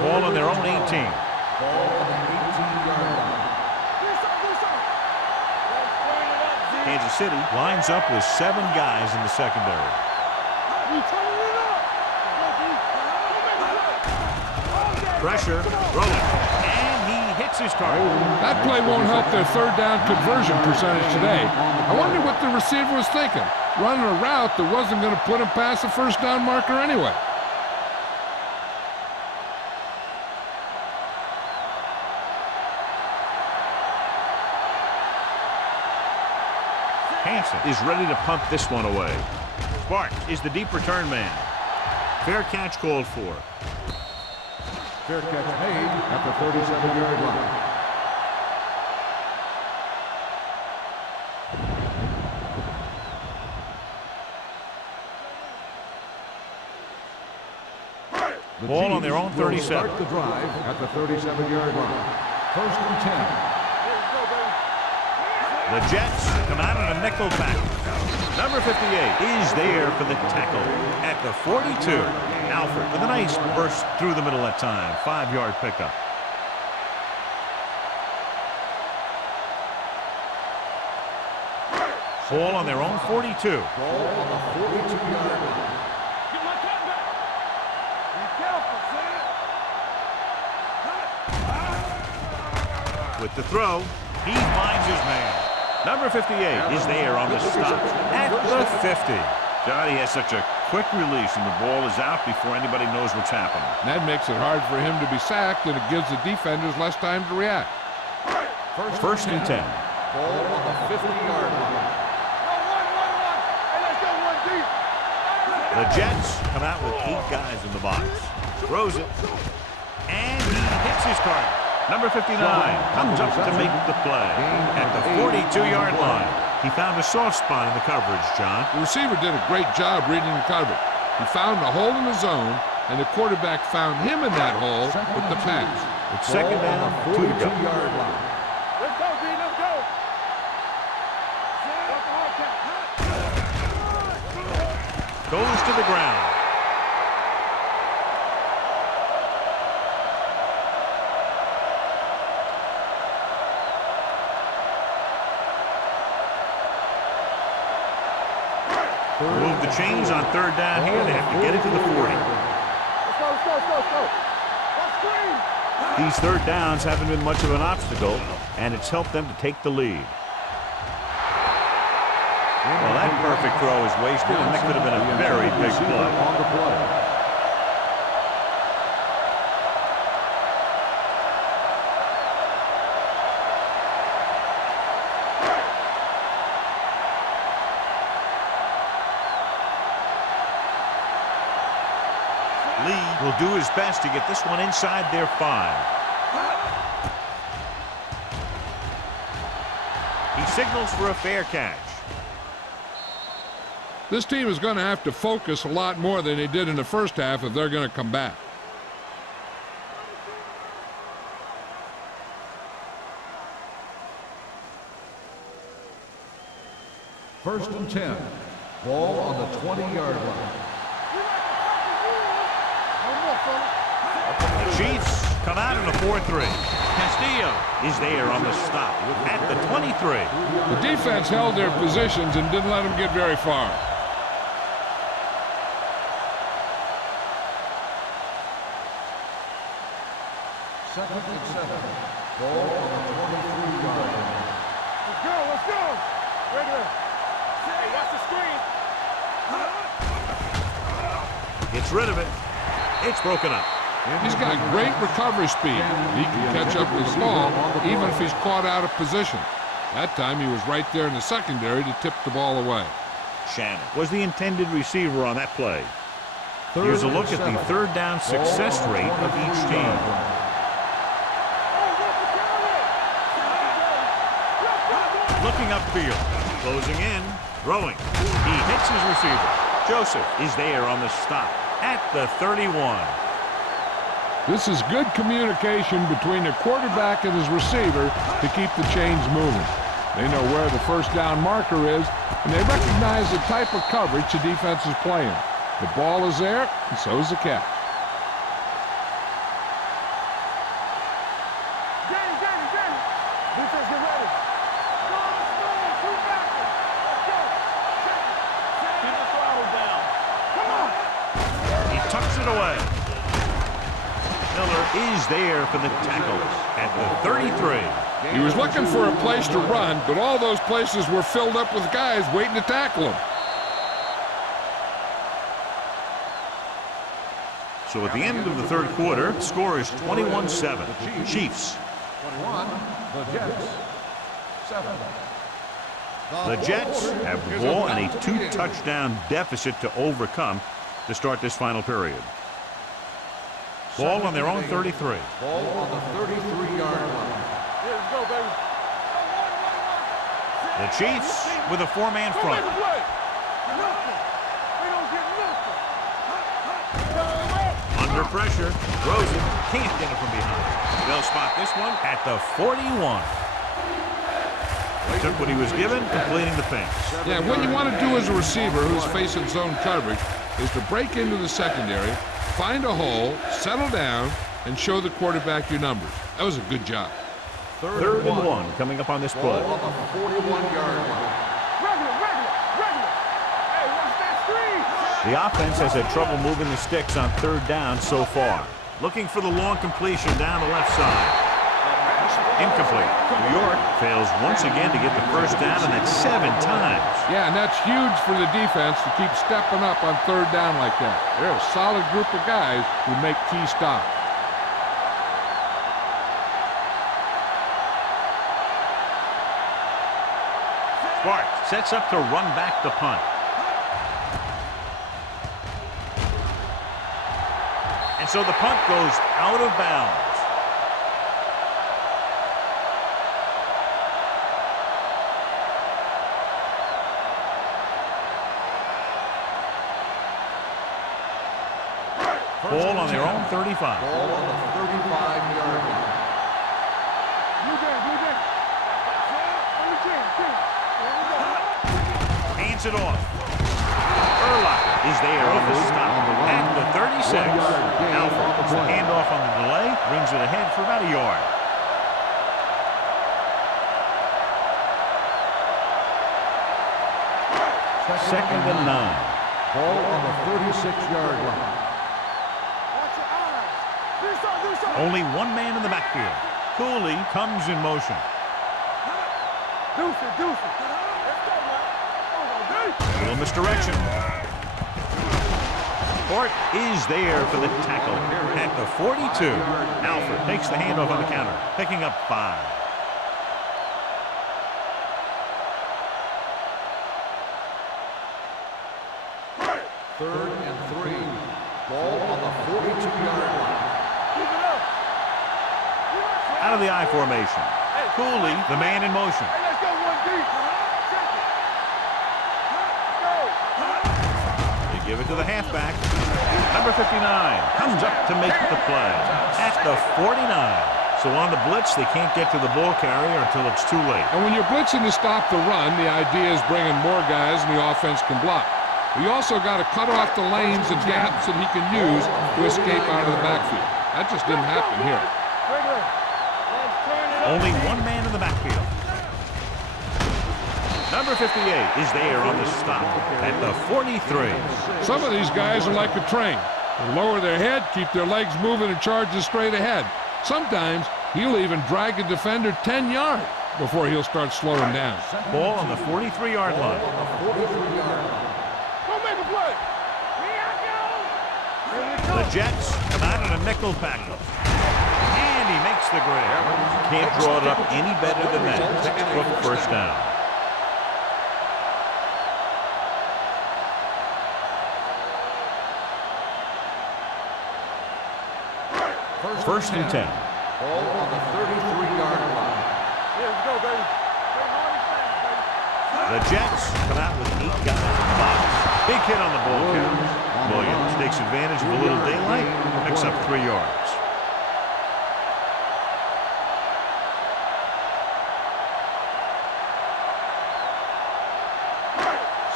Ball on their own 18. Ball on the 18-yard line. Kansas City lines up with 7 guys in the secondary. Pressure, rolling, and he hits his target. That play won't help their third down conversion percentage today. I wonder what the receiver was thinking, running a route that wasn't going to put him past the first down marker anyway. Hansen is ready to pump this one away. Sparks is the deep return man. Fair catch called for. Fair catch made at the 37-yard line. The Ball on their own Chiefs will 37. Start the drive at the 37-yard line. First and 10. The Jets come out in a nickel package. Number 58 is there for the tackle at the 42. Alfred with a nice burst through the middle that time. 5-yard pickup. Ball on their own 42. Ball on the 42-yard line. With the throw, he finds his man. Number 58 is there on the stop at the 50. Johnny has such a quick release, and the ball is out before anybody knows what's happening. That makes it hard for him to be sacked, and it gives the defenders less time to react. First and 10. Ball on the 50-yard line. Hey, let's go one deep. The Jets come out with 8 guys in the box. Throws it, and he hits his target. Number 59 comes up to make the play at the 42-yard line. He found a soft spot in the coverage, John. The receiver did a great job reading the coverage. He found a hole in the zone, and the quarterback found him in that hole with the pass. It's second down, 2 to go. Yard line. Let's go, B, let's go. Goes to the ground. Move the chains on third down here. They have to get it to the 40. Let's go. Let's screen. These third downs haven't been much of an obstacle, and it's helped them to take the lead. Well, that perfect throw is wasted, and that could have been a very big play. On the play. Lee will do his best to get this one inside their 5. He signals for a fair catch. This team is going to have to focus a lot more than they did in the first half if they're going to come back. First and 10. Ball on the 20-yard line. The Chiefs come out in a 4-3. Castillo is there on the stop at the 23. The defense held their positions and didn't let them get very far. Second and 7. Ball on the 23-yard line. Let's go. Regular. Hey, watch the screen. Gets rid of it. It's broken up. He's got great recovery speed. He can catch up his ball even if he's caught out of position. That time he was right there in the secondary to tip the ball away. Shannon was the intended receiver on that play. Here's a look at the third down success rate of each team. Looking upfield, closing in, throwing. He hits his receiver. Joseph is there on the stop at the 31. This is good communication between the quarterback and his receiver to keep the chains moving. They know where the first down marker is, and they recognize the type of coverage the defense is playing. The ball is there, and so is the catch. Defense, get ready. Go, shoot back. Let's go. Keep the throttle down. Come on. He tucks it away. Miller is there for the tackle at the 33. He was looking for a place to run, but all those places were filled up with guys waiting to tackle him. So at the end of the third quarter, the score is 21-7. Chiefs. 21. The Jets. 7. The Jets have the ball and a 2-touchdown deficit to overcome to start this final period. Ball on their own 33. Ball on the 33-yard line. Here we go, baby. The Chiefs with a 4-man Go front. make a play. Nothing. We don't get nothing. Under pressure, throws it, can't get it from behind. They'll spot this one at the 41. Took what he was given, completing the pass. Yeah, what you want to do as a receiver who's facing zone coverage is to break into the secondary, find a hole, settle down, and show the quarterback your numbers. That was a good job. Third and 1 coming up on this play. Ball on the 41-yard line. Regular. Hey, watch that screen. The offense has had trouble moving the sticks on third down so far. Looking for the long completion down the left side. Incomplete. New York fails once again to get the first down, and that's 7 times. Yeah, and that's huge for the defense to keep stepping up on third down like that. They're a solid group of guys who make key stops. Bart sets up to run back the punt. And so the punt goes out of bounds. Ball on their own 35. Ball on the 35-yard line. Hands it off. Urlacher is there on the stop. At the 36. Alford puts the handoff on the delay, brings it ahead for about a yard. Second and 9. Ball on the 36-yard line. Only one man in the backfield. Cooley comes in motion. Little misdirection. Bart is there for the tackle. At the 42, Alford takes the handoff on the counter, picking up 5. Third and 3. Ball on the 42-yard line. Out of the I formation. Cooley, the man in motion. Let's go one deep. They give it to the halfback. Number 59 comes up to make the play. At the 49. So on the blitz, they can't get to the ball carrier until it's too late. And when you're blitzing to stop the run, the idea is bringing more guys and the offense can block. You also got to cut off the lanes and gaps that he can use to escape out of the backfield. That just didn't happen here. Only one man in the backfield. Number 58 is there on the stop at the 43. Some of these guys are like a train. They lower their head, keep their legs moving, and charge straight ahead. Sometimes he'll even drag a defender 10 yards before he'll start slowing down. Ball on the 43-yard line. Go make a play. The Jets come out in a nickel package. And he makes the grab. Can't draw it up any better than that. Textbook first down. First and 10. Ball on the 33-yard line. Let's go, baby. The Jets come out with 8 guys in the box. Big hit on the ball carrier. Williams takes advantage of a little daylight, picks up 3 yards.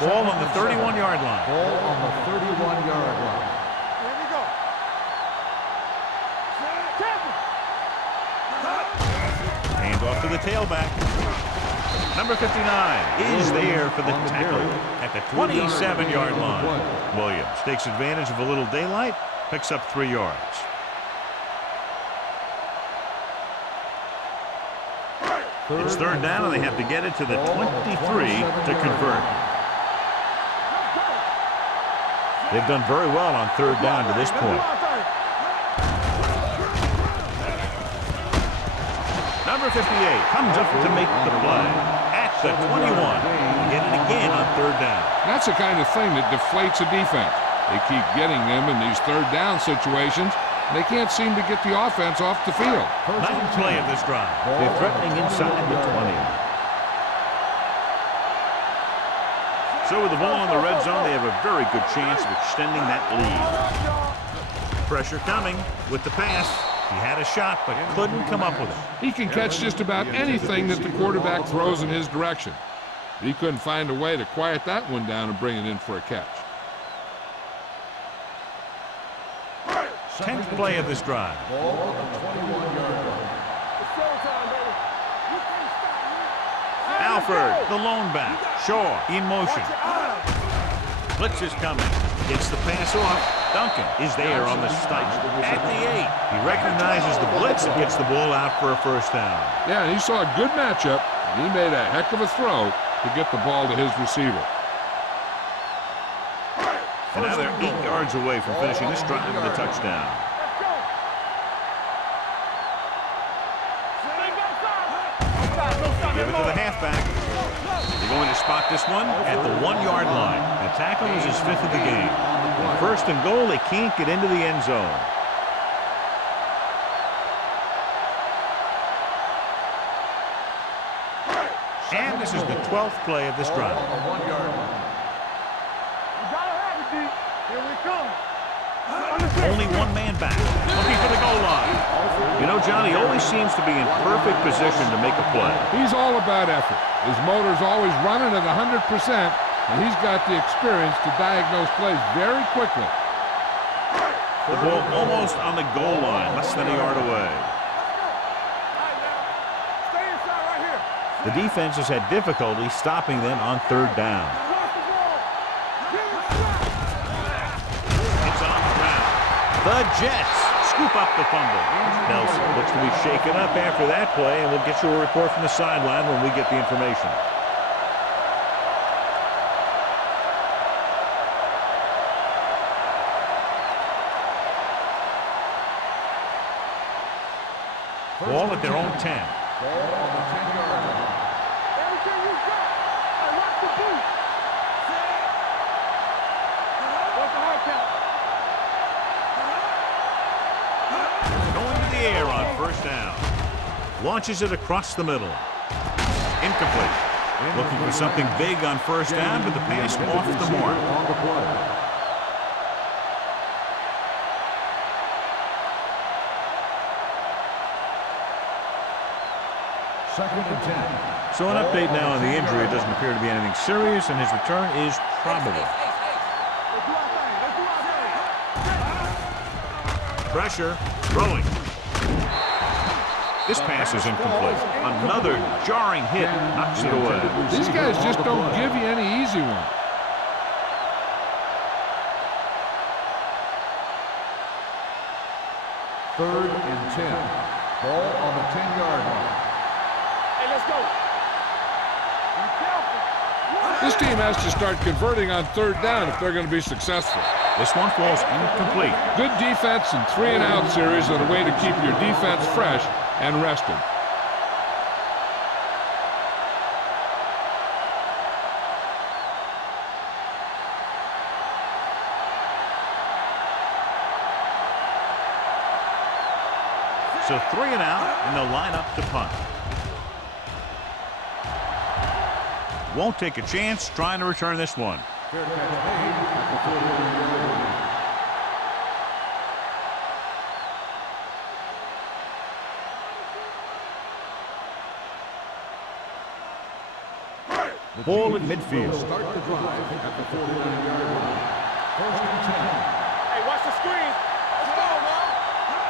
Ball on the 31-yard line. Ball on the 31-yard line. Here we go. Hand off to the tailback. Number 59 is there for the tackle at the 27-yard line. Williams takes advantage of a little daylight, picks up 3 yards. It's third down, and they have to get it to the 23 to convert. They've done very well on third down to this point. Number 58 comes up to make the play at the 21. They get it again on third down. That's the kind of thing that deflates a defense. They keep getting them in these third down situations. They can't seem to get the offense off the field. Ninth play of this drive. They're threatening inside the 20. So with the ball in the red zone, they have a very good chance of extending that lead. Pressure coming with the pass. He had a shot, but couldn't come up with it. He can catch just about anything that the quarterback throws in his direction. But he couldn't find a way to quiet that one down and bring it in for a catch. 10th play of this drive. Ball on the 21-yard line. Alford, the lone back. Shaw in motion. Blitz is coming. Gets the pass off. Duncan is there on the stop at the 8. He recognizes the blitz and gets the ball out for a first down. Yeah, and he saw a good matchup. And he made a heck of a throw to get the ball to his receiver. And now they're 8 yards away from finishing this drive with a touchdown. Give it to the halfback. They're going to spot this one at the 1-yard line. The tackle is his 5th of the game. On 1st and goal, they can't get into the end zone. And this is the 12th play of this drive. Here we come. Only one man back, looking for the goal line. You know, John, he always seems to be in perfect position to make a play. He's all about effort. His motor's always running at 100%, and he's got the experience to diagnose plays very quickly. The ball almost on the goal line, less than a yard away. Stay inside right here. The defense has had difficulty stopping them on 3rd down. It's on the ground. The Jets scoop up the fumble. Nelson looks to be shaken up after that play, and we'll get you a report from the sideline when we get the information. Ball at their own 10. Ball on the 10-yard line. Everything you got. Hey, watch the boot. What's the hard count? Going to the air on 1st down. Launches it across the middle. Incomplete. Looking for something big on 1st down, but the pass off the mark. On the play. Second and 10. So an update now on the injury. It doesn't appear to be anything serious, and his return is probable. Let's do our thing. Let's do our thing. Pressure, throwing. This pass is incomplete. Another jarring hit knocks it away. These guys just don't give you any easy one. Third and 10. Ball on the 10-yard line. Hey, let's go. Be careful. This team has to start converting on 3rd down if they're going to be successful. This one falls incomplete. Good defense and 3-and-out series are the way to keep your defense fresh and rested. So 3 and out, and they'll line up to punt. Won't take a chance trying to return this one. Fair catch made at the 41-yard line. Ball in midfield. Start the drive at the 49-yard line. 1st and 10. Hey, watch the screen. Let's go, man.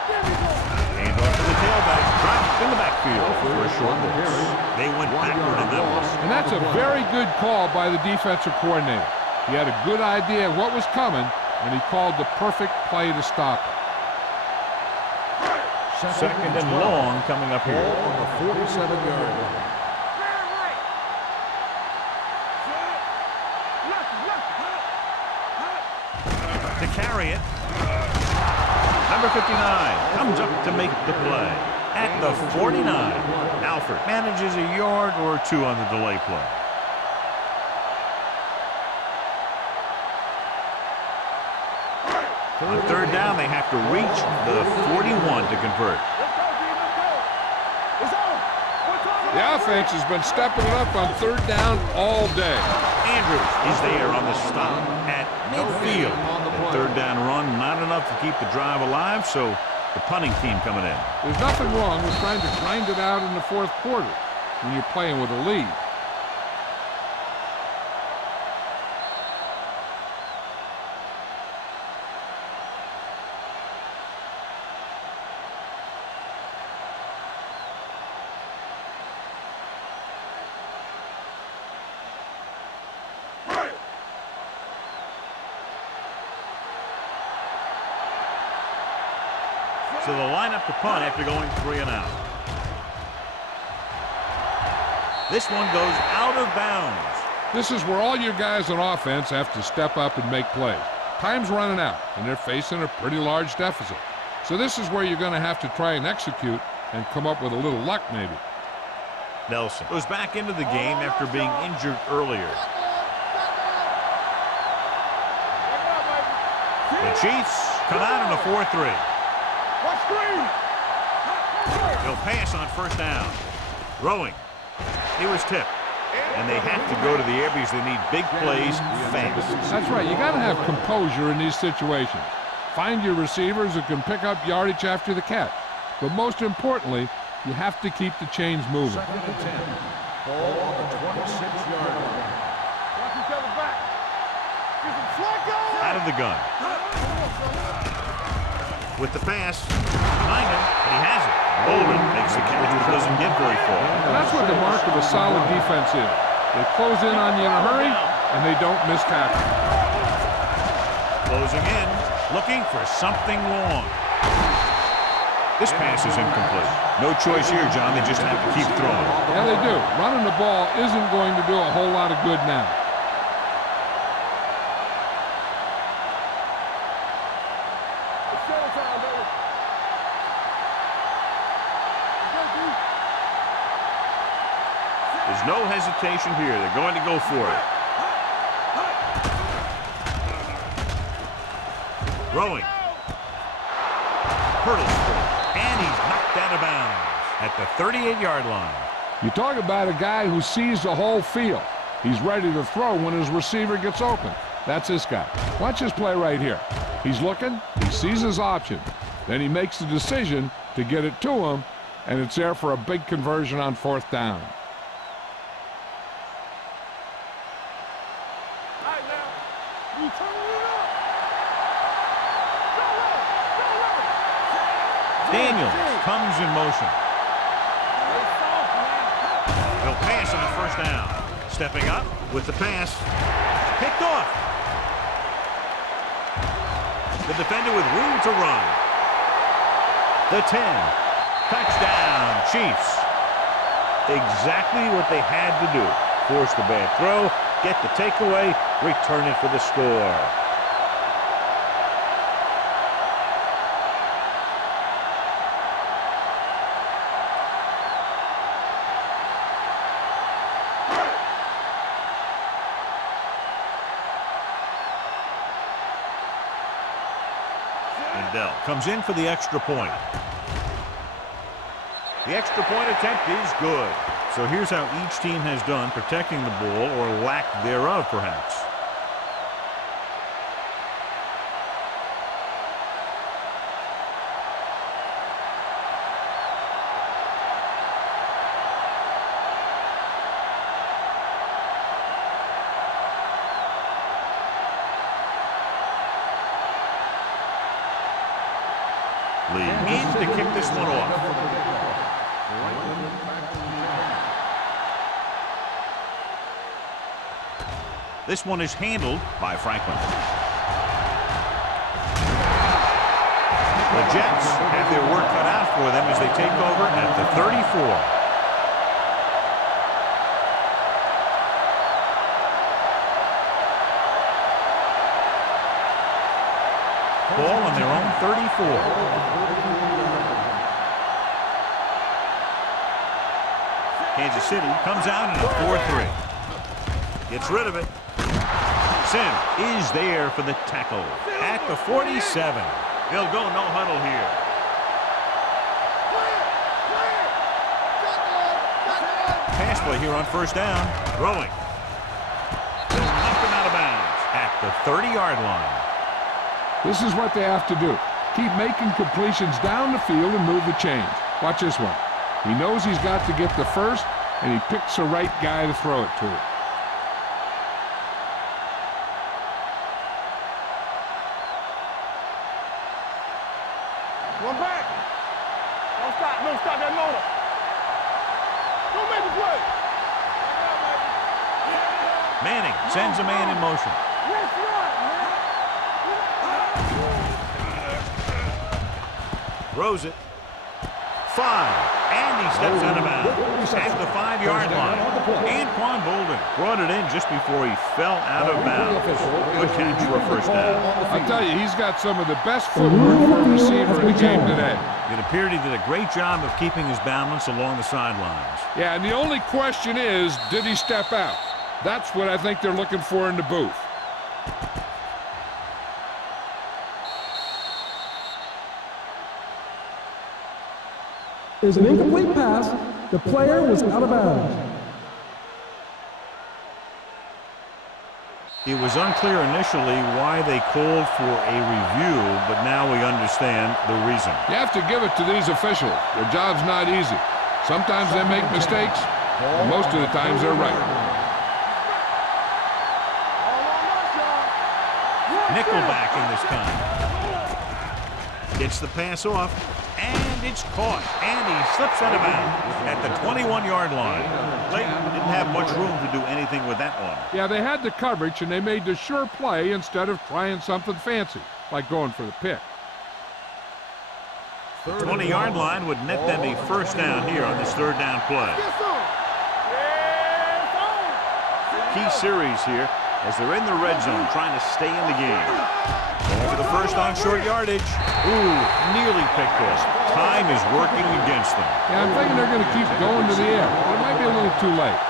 There we go. Hand off to the tailback. Dropped in the backfield for a short loss. They went backward in that one. And that's a very good call by the defensive coordinator. He had a good idea of what was coming, and he called the perfect play to stop it. Second and long coming up here. Ball on the 47-yard line. Very right. Left. To carry it. Number 59 comes up to make the play. At the 49, Alford manages a yard or 2 on the delay play. On 3rd down, they have to reach the 41 to convert. Let's go, D. Let's go. It's on. What's on The offense has been stepping it up on 3rd down all day. Andrews is there on the stop at midfield. That 3rd down run, not enough to keep the drive alive, so the punting team coming in. There's nothing wrong with trying to grind it out in the 4th quarter when you're playing with a lead. So they'll line up to punt after going 3 and out. This one goes out of bounds. This is where all your guys on offense have to step up and make plays. Time's running out, and they're facing a pretty large deficit. So this is where you're going to have to try and execute and come up with a little luck maybe. Nelson goes back into the game after being injured earlier. The Chiefs come out in a 4-3. He'll pass on first down. Throwing. He was tipped. And they have to go to the air because they need big plays fast. That's right. You got to have composure in these situations. Find your receivers who can pick up yardage after the catch. But most importantly, you have to keep the chains moving. 2nd and 10. Ball on the 26-yard line. Watch each other back. Get some slack going. Out of the gun. With the pass. Behind him, and he has it. Bolden makes the catch, but doesn't get very far. And that's what the mark of a solid defense is. They close in on you in a hurry, and they don't miss tackle. Closing in, looking for something long. This pass is incomplete. No choice here, John. They just have to keep throwing. Yeah, they do. Running the ball isn't going to do a whole lot of good now. It's showtime, baby. There's no hesitation here. They're going to go for it. Throwing. Hurdles for it. And he's knocked out of bounds at the 38-yard line. You talk about a guy who sees the whole field. He's ready to throw when his receiver gets open. That's this guy. Watch this play right here. He's looking, he sees his option. Then he makes the decision to get it to him, and it's there for a big conversion on 4th down. All right, now. You turn it up. Daniels comes in motion. He'll pass on first down. Stepping up with the pass. Picked off. The defender with room to run. The 10. Touchdown, Chiefs. Exactly what they had to do. Force the bad throw, get the takeaway, return it for the score. Dell comes in for the extra point. The extra point attempt is good. So here's how each team has done protecting the ball, or lack thereof, perhaps. Lee in to kick this one off. This one is handled by Franklin. The Jets have their work cut out for them as they take over at the 34. Ball on their own 34. Kansas City comes out in a 4-3. Gets rid of it. Sim is there for the tackle at the 47. They'll go no huddle here. Pass play here on first down. Throwing. They'll knock him out of bounds at the 30-yard line. This is what they have to do. Keep making completions down the field and move the chains. Watch this one. He knows he's got to get the first, and he picks the right guy to throw it to. One back. Don't stop. Don't stop that motor. Don't make the play. Manning sends a man in motion. Let's run, man. Throws it. 5. And he steps out of bounds at the 5-yard line. Anquan Bolden brought it in just before he fell out of bounds. Good catch for a first down. I'll tell you, he's got some of the best footwork for a receiver in the game today. It appeared he did a great job of keeping his balance along the sidelines. Yeah, and the only question is, did he step out? That's what I think they're looking for in the booth. There's an incomplete pass. The player was out of bounds. It was unclear initially why they called for a review, but now we understand the reason. You have to give it to these officials. Their job's not easy. Sometimes they make mistakes, but most of the times they're right. Nickelback in this time. Gets the pass off, and it's caught. And he slips out of bounds at the 21-yard line. Clayton didn't have much room to do anything with that one. Yeah, they had the coverage, and they made the sure play instead of trying something fancy, like going for the pick. The 20-yard line would net them a first down here on this third down play. Key series here as they're in the red zone trying to stay in the game. Going for the first on short yardage. Ooh, nearly picked off. Time is working against them. Yeah, I'm thinking they're going to keep going to the air. It might be a little too late.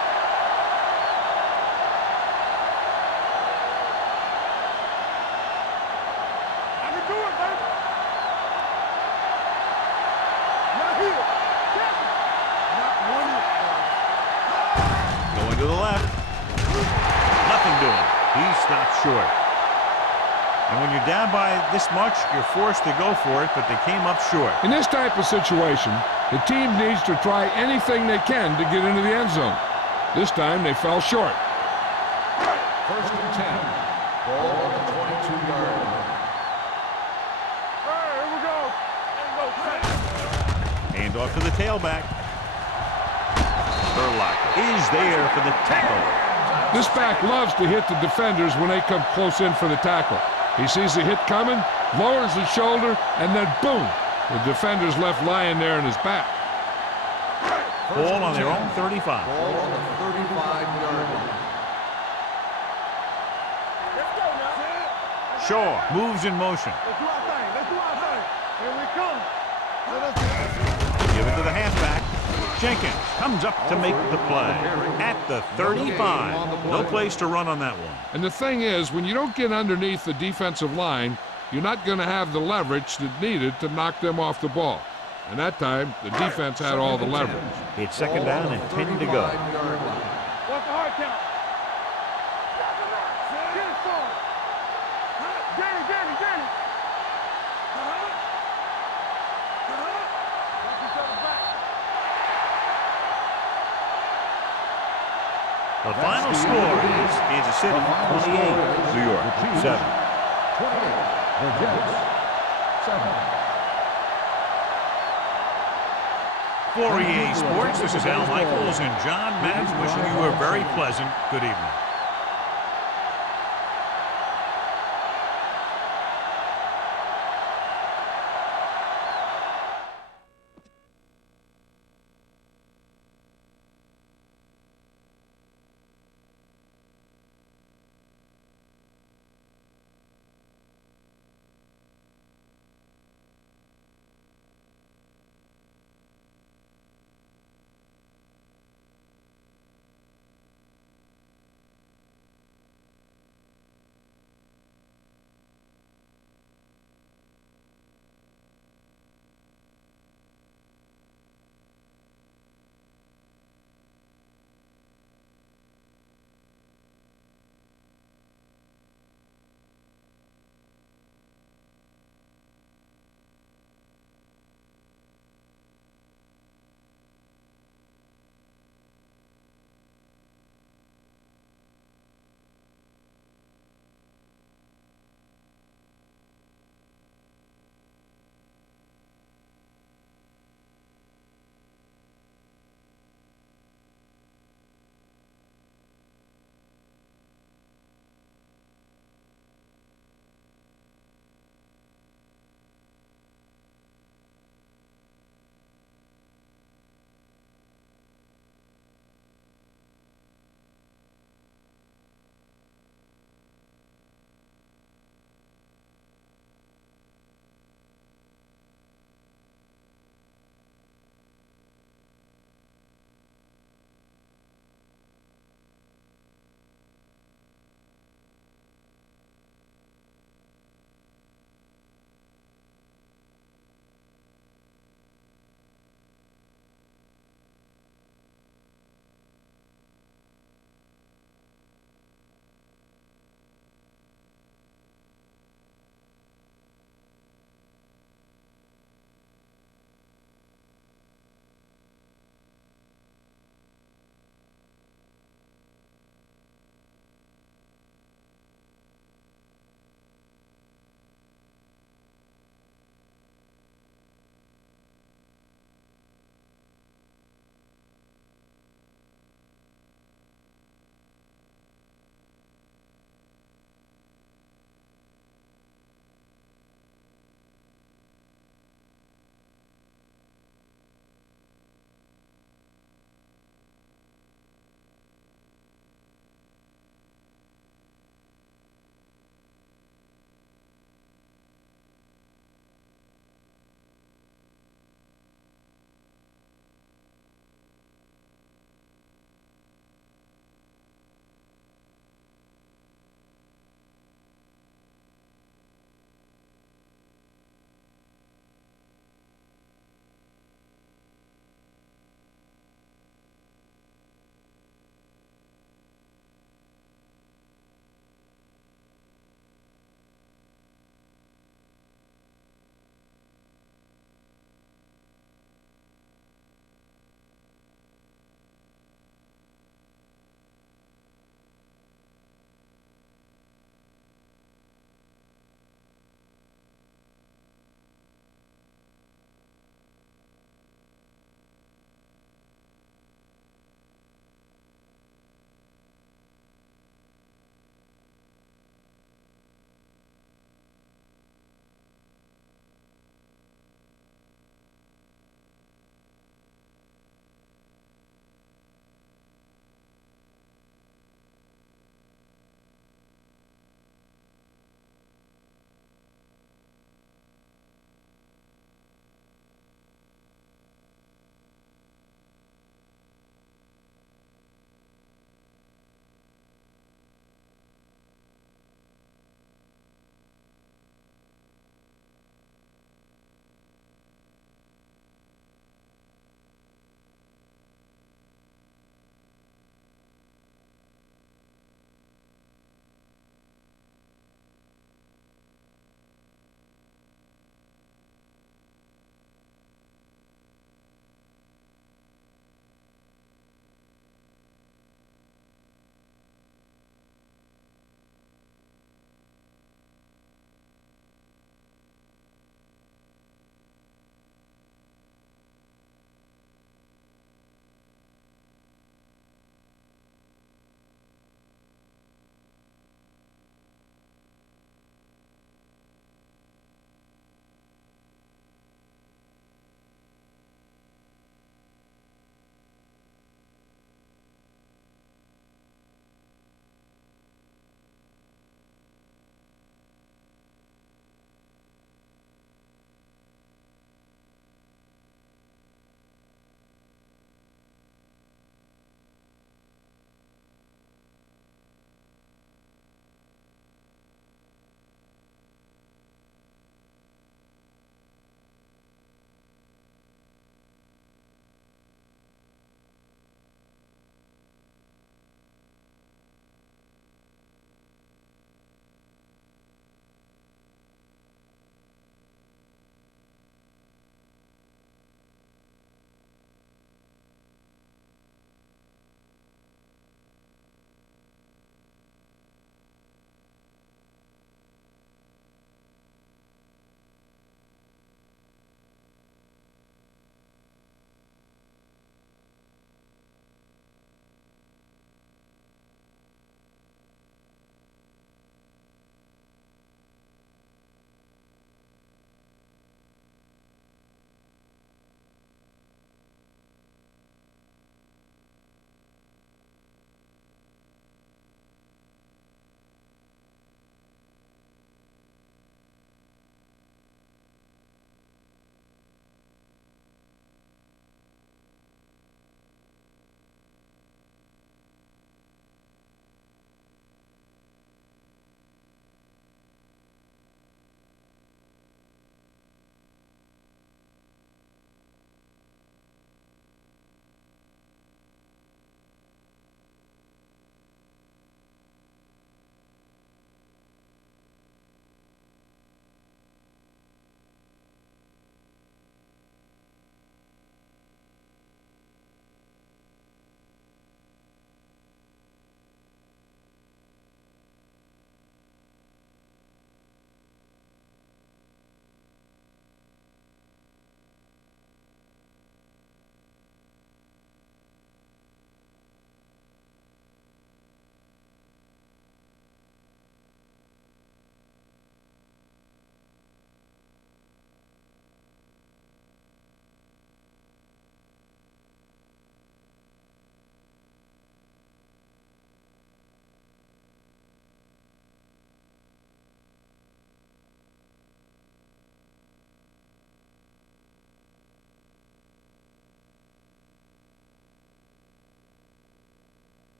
I can do it, baby. Not here. Not one. Going to the left. Nothing doing. He stopped short. And when you're down by this much, you're forced to go for it, but they came up short. In this type of situation, the team needs to try anything they can to get into the end zone. This time, they fell short. First and 10. Ball on the 22-yard line. All right, here we go. Hand off to the tailback. Burlock is there for the tackle. This back loves to hit the defenders when they come close in for the tackle. He sees the hit coming, lowers his shoulder, and then boom, the defender's left lying there in his back. Ball on their own 35. Ball on the 35-yard line. Let's go now. Shaw moves in motion. Let's do our thing. Let's do our thing. Here we come. Let us Give it to the halfback. Jenkins comes up to make the play at the 35. No place to run on that one. And the thing is, when you don't get underneath the defensive line, you're not going to have the leverage that's needed to knock them off the ball. And that time, the defense had all the leverage. It's second down and 10 to go. what's the hard count? Get it forward. Danny. The final score is Kansas City 28, New York 7. 28. The Jets 7. For EA Sports, this is Al Michaels and John Madden wishing you a very pleasant good evening.